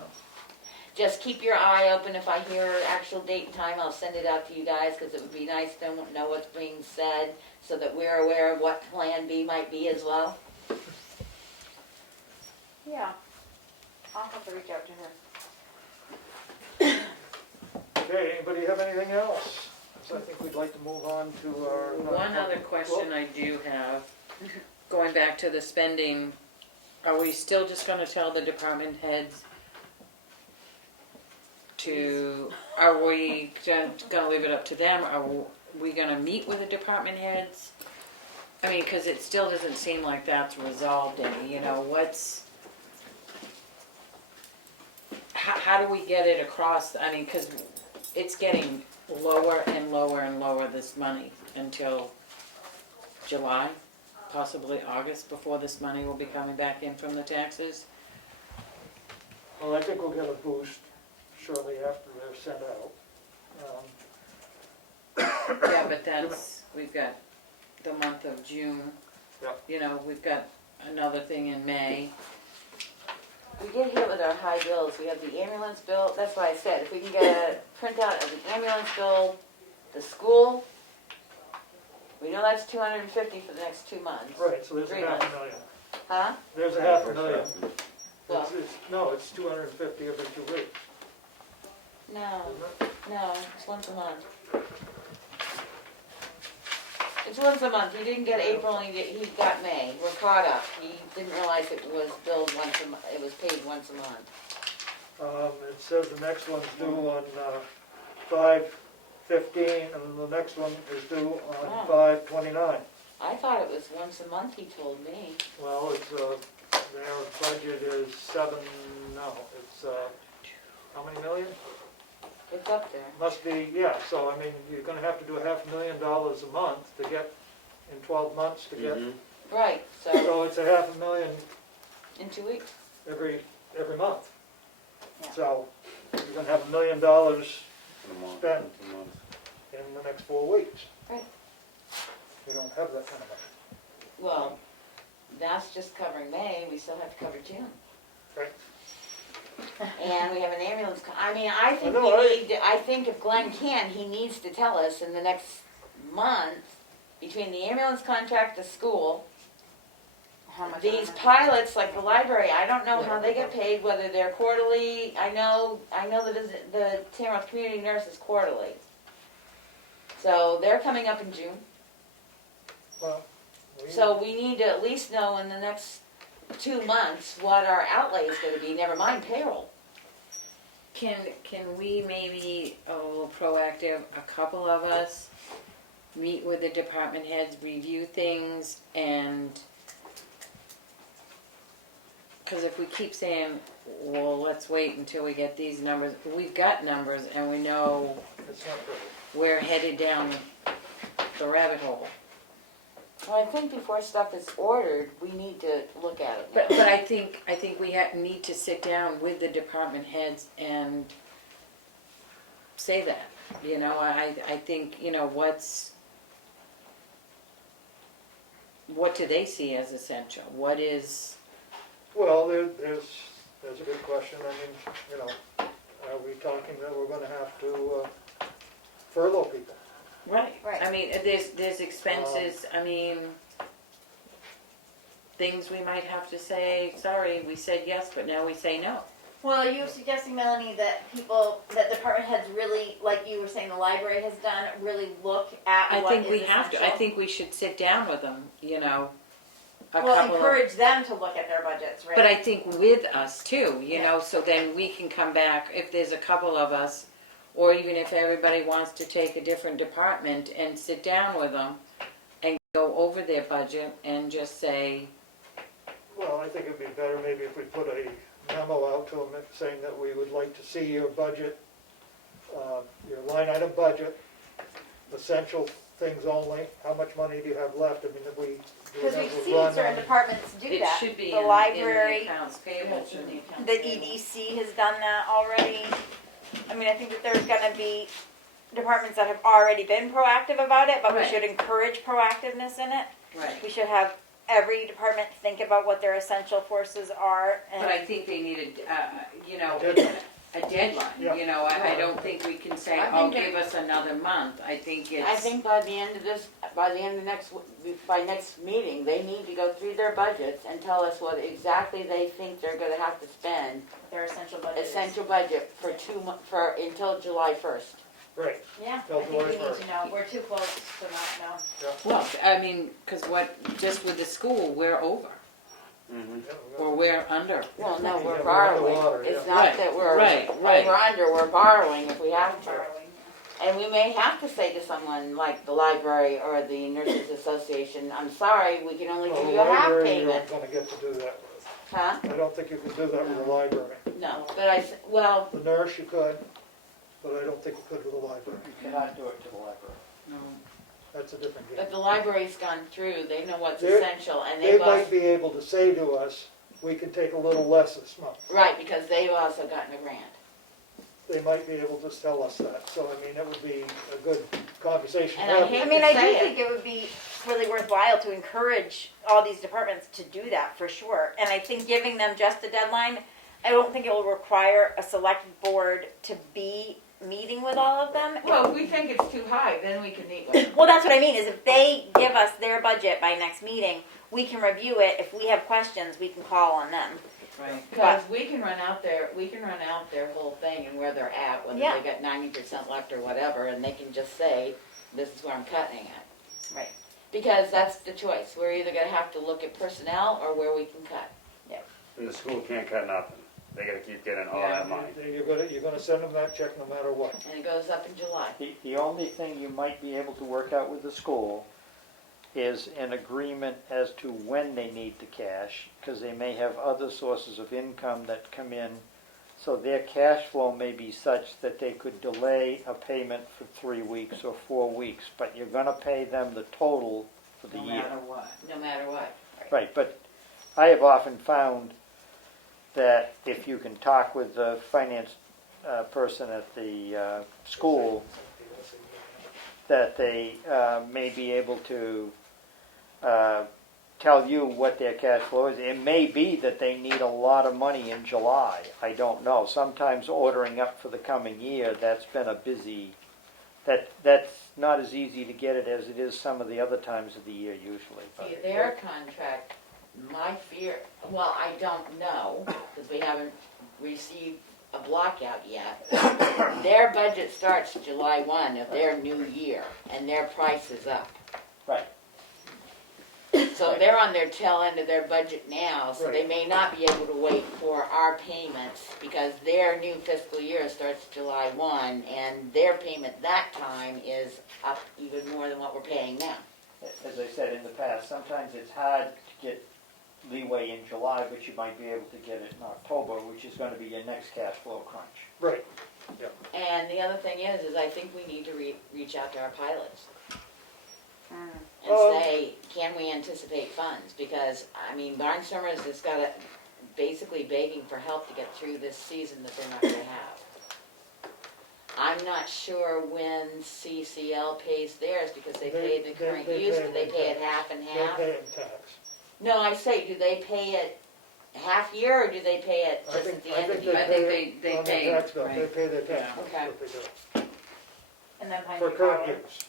Just keep your eye open. If I hear actual date and time, I'll send it out to you guys, because it would be nice to know what's being said, so that we're aware of what Plan B might be as well. Yeah. I'll have to reach out to her. Okay, anybody have anything else? 'Cause I think we'd like to move on to our. One other question I do have, going back to the spending, are we still just gonna tell the department heads to, are we gonna leave it up to them? Are we gonna meet with the department heads? I mean, cause it still doesn't seem like that's resolved any, how do we get it across? I mean, cause it's getting lower and lower and lower, this money, until July, possibly August, before this money will be coming back in from the taxes. Well, I think we'll get a boost shortly after they're sent out. Yeah, but that's, we've got the month of June. Yep. We've got another thing in May. We get hit with our high bills. We have the ambulance bill. That's why I said, if we can get a printout of the ambulance bill, the school, we know that's $250 for the next 2 months. Right, so there's a 3 half months. a million. Huh? There's a half a million. Well, It's 250 every 2 weeks, no, isn't it? no, it's once a month. It's once a month. He didn't get April and he got May. We're caught up. He didn't realize it was billed once a month. It was paid once a month. It says the next one's due on 5/15, and the next one is due on Oh. 5/29. I thought it was once a month, he told me. Well, it's, their budget is it's, how many million? It's up there. Must be, yeah, so I mean, you're gonna have to do $500,000 a month to get, in 12 months to get, Right, so so it's a $500,000 in 2 weeks. every month. Yeah. So you're gonna have $1 million spent in the next 4 weeks. Right. You don't have that kind of money. Well, that's just covering May. We still have to cover June. Right. And we have an ambulance, I mean, I think I know, I think if Glenn can, he needs to tell us in the next month, between the ambulance contract, the school, How much? these are they? pilots, like the library, I don't know how they get paid, whether they're quarterly. I know the Tamworth Community Nurse is quarterly. So they're coming up in June. Well, So we need to at least know in the next 2 months what our outlay is gonna be, never mind payroll. Can we maybe, a little proactive, a couple of us, meet with the department heads, review things, and, because if we keep saying, well, let's wait until we get these numbers, we've got numbers and we know it's not good. we're headed down the rabbit hole. Well, I think before stuff is ordered, we need to look at it now. But I think we need to sit down with the department heads and say that, I think, what's, what do they see as essential? What is, Well, there's a good question. I mean, you know, are we talking that we're gonna have to furlough people? right, Right. I mean, there's expenses, I mean, things we might have to say, sorry, we said yes, but now we say no. Well, are you suggesting, Melanie, that that department heads really, like you were saying the library has done, really look at I what think is we have to, I essential? think we should sit down with them, you know, a Well, couple of. encourage them to look at their budgets, right? But I think with us too, you Yeah. know, so then we can come back, if there's a couple of us, or even if everybody wants to take a different department and sit down with them and go over their budget and just say, Well, I think it'd be better maybe if we put a memo out to them saying that we would like to see your budget, your line item budget, essential things only, how much money do you have left? I mean, if we do Because have we've a seen run certain on- departments do it that. should be The in the library, accounts payable. shouldn't the EDC has done that already. I mean, I think that there's gonna be departments that have already been proactive about it, but we Right. should encourage proactiveness in it. Right, We should have every department think about what their essential forces are but I and, think they need you know, Deadline. a deadline, Yeah. you know, I don't think we can say, I oh, think give us another month, I think it's. I think by the end of by next meeting, they need to go through their budgets and tell us what exactly they think they're gonna have to spend, their essential budgets. essential budget for until July 1st. Right, Yeah, Till I think we July need 1st. to know. We're too close to not know. Well, I mean, cause just with the school, we're over, Mm-hmm. yeah, or we're under. Well, no, Yeah, we're we're borrowing. underwater, It's yeah. not Right, that we're right. over under, we're borrowing if we have to. Borrowing. And we may have to say to someone like the library or the nurses association, I'm sorry, we can only Well, give the you a half library, you're payment. not gonna get to do that with. Huh? I don't think you can do that with the library. No, but well, The nurse you could, but I don't think you could with the library. You cannot do it to the library. No. That's a different game. but the library's gone through, they know what's They're- essential and They they've might also, be able to say to us, we can take a little less this month. right, because they've also gotten a grant. They might be able to tell us that. So, I mean, it would be a good conversation to And I have. hate I mean, I do say it. think it would be really worthwhile to encourage all these departments to do that for sure. And I think giving them just a deadline, I don't think it will require a select board to be meeting with all of them. Well, if we think it's too high, then we can meet with them. Well, that's what I mean, is if they give us their budget by next meeting, we can review it. If we have questions, we can call on them. Right. Because we can run out their whole thing and where they're at, whether Yeah. they got 90% left or whatever, and they can just say, this is where I'm cutting it. Right. Because that's the choice, we're either gonna have to look at personnel or where we can cut. And the school can't cut nothing. They gotta keep getting all Yeah. that money. You're gonna send them that check no matter what. And it goes up in July. The only thing you might be able to work out with the school is an agreement as to when they need the cash, because they may have other sources of income that come in. So their cash flow may be such that they could delay a payment for 3 weeks or 4 weeks, but you're gonna pay them the total for the No year. matter what. No matter what. Right, but I have often found that if you can talk with the finance person at the school, that they may be able to tell you what their cash flow is. It may be that they need a lot of money in July. I don't know. Sometimes ordering up for the coming year, that's been a busy, that's not as easy to get it as it is some of the other times of the year usually. But See, their contract, my fear, well, I don't know, because we haven't received a blockout yet. Their budget starts July 1 of their new year, and their price is up. Right. So they're on their tail end of their budget now, so they Right. may not be able to wait for our payments, because their new fiscal year starts July 1, and their payment that time is up even more than what we're paying now. As I said in the past, sometimes it's hard to get leeway in July, but you might be able to get it in October, which is going to be your next cash flow crunch. Right. And the other thing is I think we need to reach out to our pilots and say, can we anticipate funds? Because, I mean, Barnstormers has got to, basically begging for help to get through this season that they're not going to have. I'm not sure when CCL pays theirs, because they They- pay the current they use, pay do they in pay it tax. half and They half? pay in tax. No, I say, do they pay it half year, or do they pay it I just think, at the I end of think the they year? I think pay they it on their pay, tax bill, they right. pay their tax, Yeah. that's Okay. what they do. And then Pine For Tree current Power. use,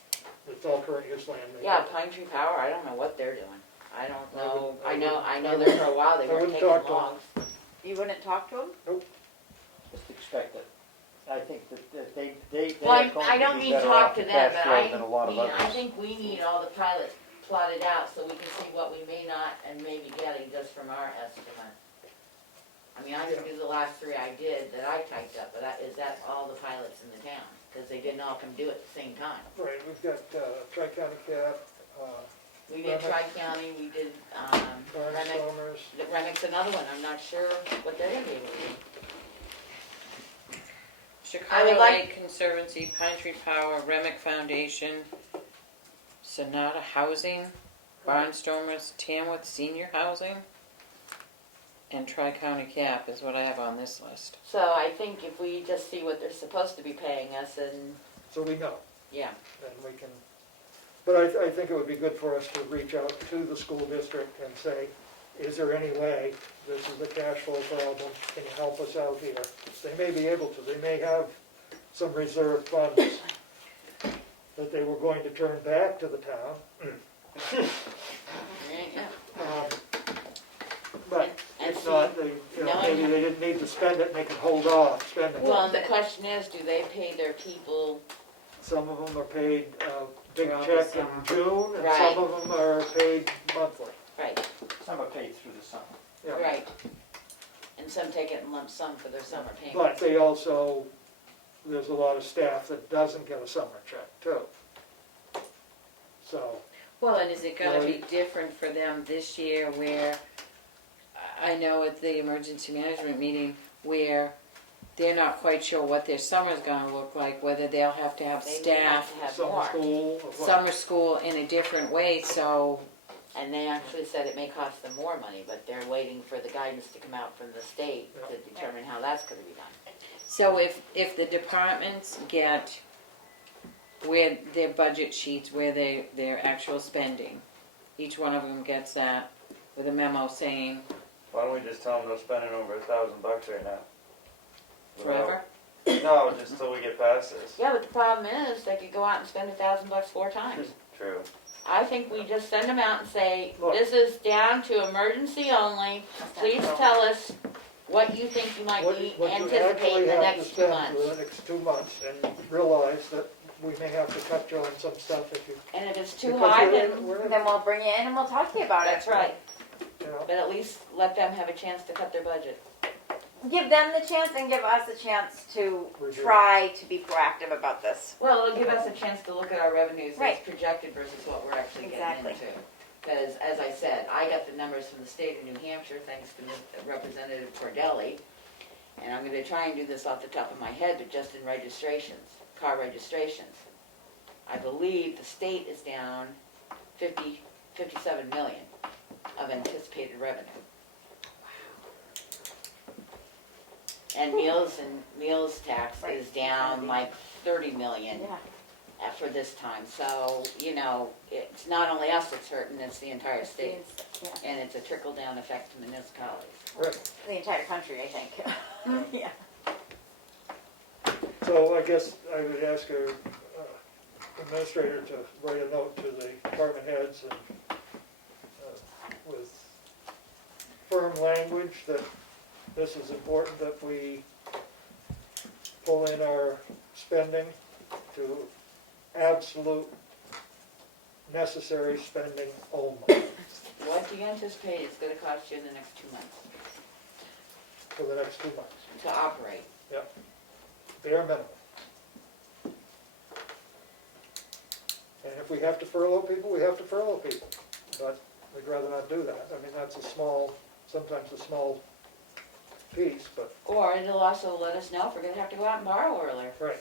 it's all current use land. they Yeah, do. Pine Tree Power, I don't know what they're doing. I don't I know, wouldn't- I I know wouldn't- there for a while they I weren't wouldn't taking talk to 'em. logs. You wouldn't talk to them? Just expect it. I think that they Well, are going I to don't be mean better talk off to with them, cash but flow than a lot of I others. think we need all the pilots plotted out so we can see what we may not and maybe getting just from our estimate. I mean, I can do the last three I did that I typed up, but is that all the pilots in the town? Because they didn't all come do it at the same time. Right, we've got, Tri-County Cap, We did Remick. Tri-County, we did, Remick. Barnstormers, Remick's another one, I'm not sure what they're gonna be able to do. Chicago would like- Lake Conservancy, Pine Tree Power, Remick Foundation, Sonata Housing, Barnstormers, Tamworth Senior Housing, and Tri-County Cap is what I have on this list. So I think if we just see what they're supposed to be paying us, and, so we know, yeah, and we can, but I think it would be good for us to reach out to the school district and say, is there any way, this is a cash flow problem, can you help us out here? They may be able to, they may have some reserve funds that they were going to turn back to the town. yeah. But And if see, not, they, you know, knowing maybe they didn't need to spend it, and they can hold off spending Well, it. the question is, do they pay their people, Some of them are paid a big Throughout the check in summer. June, and Right. some of them are paid monthly. right, Some are paid through the summer. Yeah. right. And some take it in lump sum for their summer payment. But they also, there's a lot of staff that doesn't get a summer check too. So, Well, and is it gonna be Right. different for them this year where, I know at the emergency management meeting, where they're not quite sure what their summer's gonna look like, whether they'll have to have They may staff, have to have summer more. school, or what? summer school in a different way, so, And they actually said it may cost them more money, but they're waiting for the guidance to come out from the state to determine how that's gonna be done. so if the departments get where their budget sheets, where their actual spending, each one of them gets that with a memo saying Why don't we just tell them they're spending over $1,000 right now? forever, No, just till we get past this. Yeah, but the problem is, they could go out and spend $1,000 4 times. True. I think we just send them out and say, Look. this is down to emergency only, please tell us what you think you might What be what you anticipate actually in the have to next 2 spend months. for the next 2 months, and realize that we may have to cut you on some stuff if you, And if it's too because high, we're then, in, we're in, Then we'll bring you in and we'll talk to you about it. that's right. you know. But at least let them have a chance to cut their budget. Give them the chance and give us a chance to Review. try to be proactive about this. Well, it'll give us a chance to look at our revenues as Right. projected versus what we're actually getting Exactly. into. Because, as I said, I got the numbers from the state of New Hampshire, thanks to Representative Cordelli. And I'm gonna try and do this off the top of my head, but just in registrations, car registrations. I believe the state is down 57 million of anticipated revenue. And meals tax Right. is down like 30 million Yeah. for this time. So, you know, it's not only us that's hurting, it's the entire state. Yeah. And it's a trickle-down effect to municipalities. Right. The entire country, I think. Yeah. So I guess I would ask our administrator to write a note to the department heads and with firm language that this is important, that we pull in our spending to absolute necessary spending only What do you anticipate it's gonna cost you in the next 2 months for the next 2 months, to operate? bare minimum. And if we have to furlough people, we have to furlough people, but we'd rather not do that. I mean, that's a small, sometimes a small piece, but, Or it'll also let us know if we're gonna have to go out and borrow earlier. right.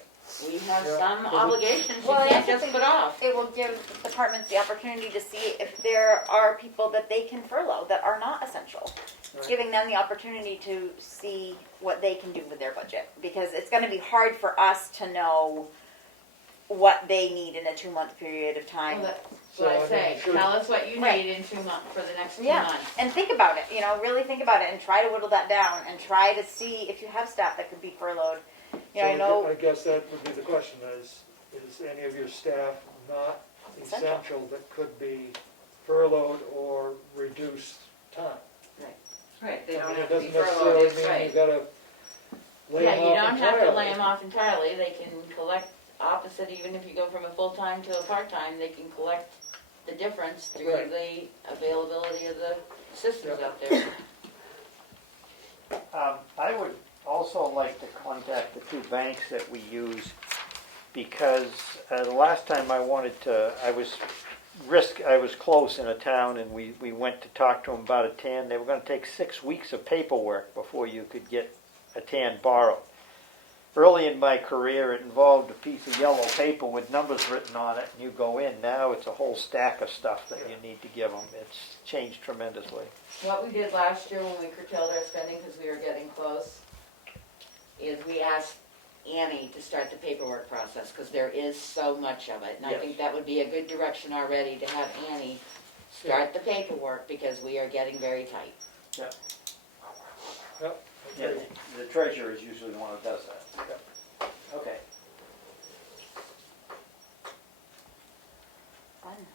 We have Yeah. some Well, obligations you Well, can't that's just the put off. It will give departments the opportunity to see if there are people that they can furlough that are not essential. Right. Giving them the opportunity to see what what they can do with their budget, because it's gonna be hard for us to know what they need in a 2-month period of time. Well, that's So, what I I mean, say, should- tell us what you Right. need in 2 months, for the next 2 Yeah, months. and think about it, really think about it and try to whittle that down and try to see if you have staff that could be furloughed. So I know, I guess that would be the question, is any of your staff not Essential. essential that could be furloughed or reduced time? Right, they I don't mean, have it to be doesn't furloughed, necessarily it's mean you right. gotta lay Yeah, them you off don't have to entirely. lay them off entirely, they can collect opposite, even if you go from a full-time to a part-time, they can collect the difference through Right. the availability of the systems Yeah. out there. I would also like to contact the 2 banks that we use, because the last time I was close in a town, and we went to talk to them about a TAN. They were gonna take 6 weeks of paperwork before you could get a TAN borrowed. Early in my career, it involved a piece of yellow paper with numbers written on it, and you go in. Now it's a whole stack of stuff that you need to give them. It's changed tremendously. What we did last year when we curtailed our spending because we were getting close, is we asked Annie to start the paperwork process, because there is so much of it. And I Yes. think that would be a good direction already, to have Annie start the paperwork, because we are getting very tight. Yep, Yeah, okay. the treasurer is usually the one who does that. Okay. fun.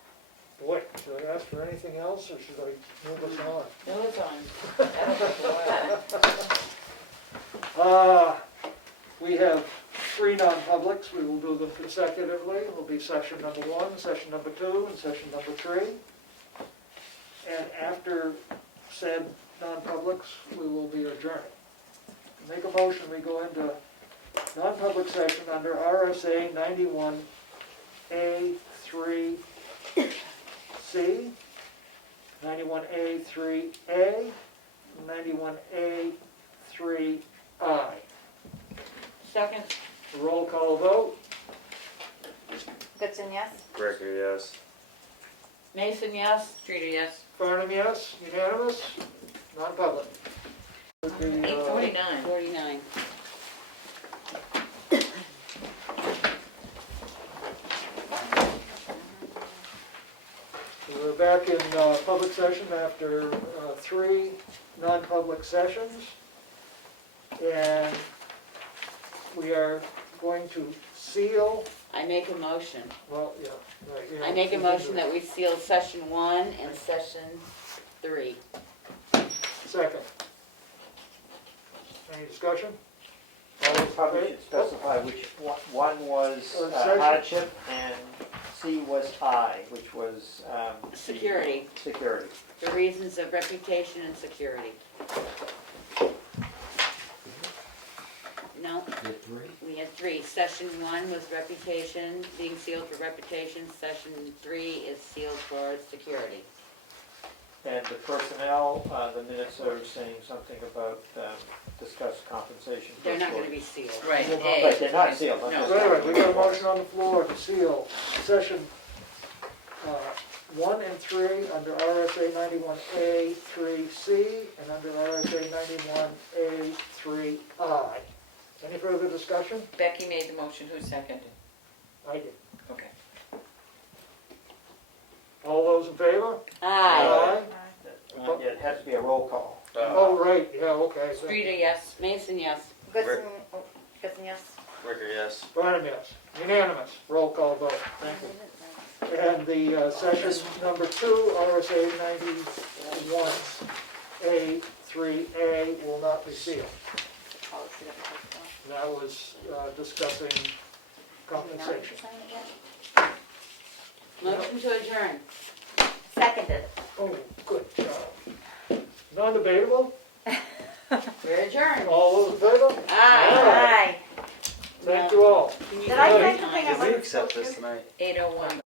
Boy, should I ask for anything else, or should I move us on? No, it's on. That'll take a while. We have 3 non-publics, we will do them consecutively. It will be session number 1, session number 2, and session number 3. And after said non-publics, we will be adjourned. Make a motion, we go into non-public session under RSA 91A3C, 91A3A, 91A3I. Second, Roll call vote. Goodson, yes? Ricker, yes. Mason, yes? Streeter, yes. Farnham, yes. Unanimous. Non-public. Would be, 8:49. 49. We're back in public session after 3 non-public sessions. And we are going to seal, I make a motion. well, yeah, right. yeah, I make a we can motion do it. that we seal session 1 and session 3. Second. Any discussion? All those in Probably favor? should specify which one was Session. hardship, and C was I, which was Security, security. for reasons of reputation and security. No, The 3? we had 3. Session 1 was reputation, being sealed for reputation. Session 3 is sealed for security. And the personnel, the minutes are saying something about discuss compensation. for They're not gonna employees. be sealed. Right, Well, A. But they're not sealed. I'm No. just- Wait a minute, we got a motion on the floor to seal session 1 and 3 under RSA 91A3C and under RSA 91A3I. Any further discussion? Becky made the motion, who seconded? I did. Okay. All those in favor? Aye. Yeah, it has to be a roll call. Oh, right, yeah, okay. so- Streeter, yes. Mason, yes. Goodson, Goodson, yes? Ricker, yes. Farnham, yes. Unanimous, roll call vote. Thank you. And the session number 2, RSA 91A3A will not be sealed. And that was discussing compensation. Motion to adjourn. Seconded. Oh, good job. Non-debatable? We're adjourned. All those in favor? Aye. Aye. Thank you all. Can you Did I go say to something I nine? Did we accept this tonight? 8:01.